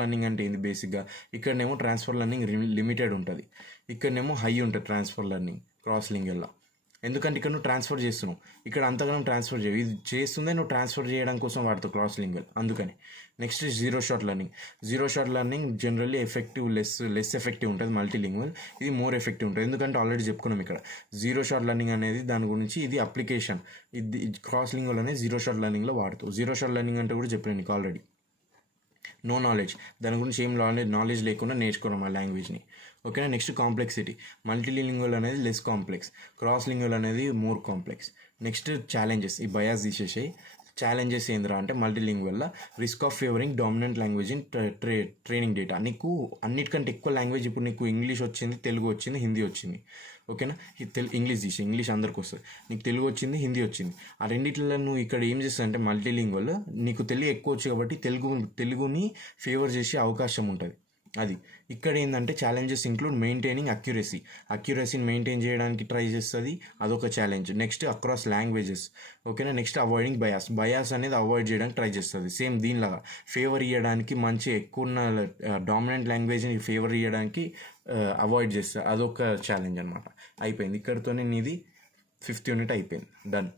లెర్నింగ్ అంటే ఏంది బేసిక్గా, ఇక్కడనేమో ట్రాన్స్ఫర్ లెర్నింగ్ లిమిటెడ్ ఉంటుంది, ఇక్కడనేమో హై ఉంటుంది ట్రాన్స్ఫర్ లెర్నింగ్ క్రాస్ లింగ్వల్లో. ఎందుకంటే ఇక్కడ నువ్వు ట్రాన్స్ఫర్ చేస్తున్నావు, ఇక్కడ అంతగానం ట్రాన్స్ఫర్ చేయవు, ఇది చేస్తుందే నువ్వు ట్రాన్స్ఫర్ చేయడం కోసం వాడుతావు క్రాస్ లింగ్వల్, అందుకని. Next zero shot learning generally less effective ఉంటుంది మల్టీలింగ్వల్, ఇది మోర్ ఎఫెక్టివ్ ఉంటుంది. ఎందుకంటే ఆల్రెడీ చెప్పుకున్నాం ఇక్కడ జీరో షాట్ లెర్నింగ్ అనేది దాని గురించి, ఇది అప్లికేషన్, ఇది క్రాస్ లింగ్వల్ అనేది జీరో షాట్ లెర్నింగ్లో వాడుతావు. జీరో షాట్ లెర్నింగ్ అంటే కూడా చెప్పాను నీకు ఆల్రెడీ, నో నాలెడ్జ్, దాని గురించి ఏం నాలెడ్జ్ లేకుండా నేర్చుకోవడం ఆ లాంగ్వేజ్ని. ఓకేనా. Next complexity. మల్టీలింగ్వల్ అనేది లెస్ కాంప్లెక్స్, క్రాస్ లింగ్వల్ అనేది మోర్ కాంప్లెక్స్. నెక్స్ట్ ఛాలెంజెస్, ఈ బయాస్ తీసేసాయి. ఛాలెంజెస్ ఏంద్రా అంటే మల్టీలింగ్వల్లో risk of favouring dominant language in training data. నీకు అన్నిటికంటే ఎక్కువ లాంగ్వేజ్, ఇప్పుడు నీకు ఇంగ్లీష్ వచ్చింది, తెలుగు వచ్చింది, హిందీ వచ్చింది. ఓకేనా. ఇంగ్లీష్ అందరికి వస్తుంది, నీకు తెలుగు వచ్చింది, హిందీ వచ్చింది. ఆ రెండిట్లలో నువ్వు ఇక్కడ ఏం చేస్తావు అంటే మల్టీలింగ్వల్ నీకు తెలుగు ఎక్కువ వచ్చు కాబట్టి తెలుగుని ఫేవర్ చేసే అవకాశం ఉంటుంది, అది. ఇక్కడ ఏంటంటే ఛాలెంజెస్ ఇంక్లూడ్ మెయింటైనింగ్ అక్యురసీని మెయింటైన్ చేయడానికి ట్రై చేస్తుంది, అదొక ఛాలెంజ్. Next across languages. ఓకేనా. నెక్స్ట్ అవాయిడింగ్ బయాస్ అనేది అవాయిడ్ చేయడానికి ట్రై చేస్తుంది, సేమ్ దీనిలాగా ఫేవర్ ఇవ్వడానికి, మంచి ఎక్కువ ఉన్న డామినెంట్ లాంగ్వేజ్ని ఫేవర్ ఇవ్వడానికి అవాయిడ్ చేస్తుంది, అదొక ఛాలెంజ్ అనమాట. అయిపోయింది, ఇక్కడితోనే నీది 5th యూనిట్ అయిపోయింది, డన్.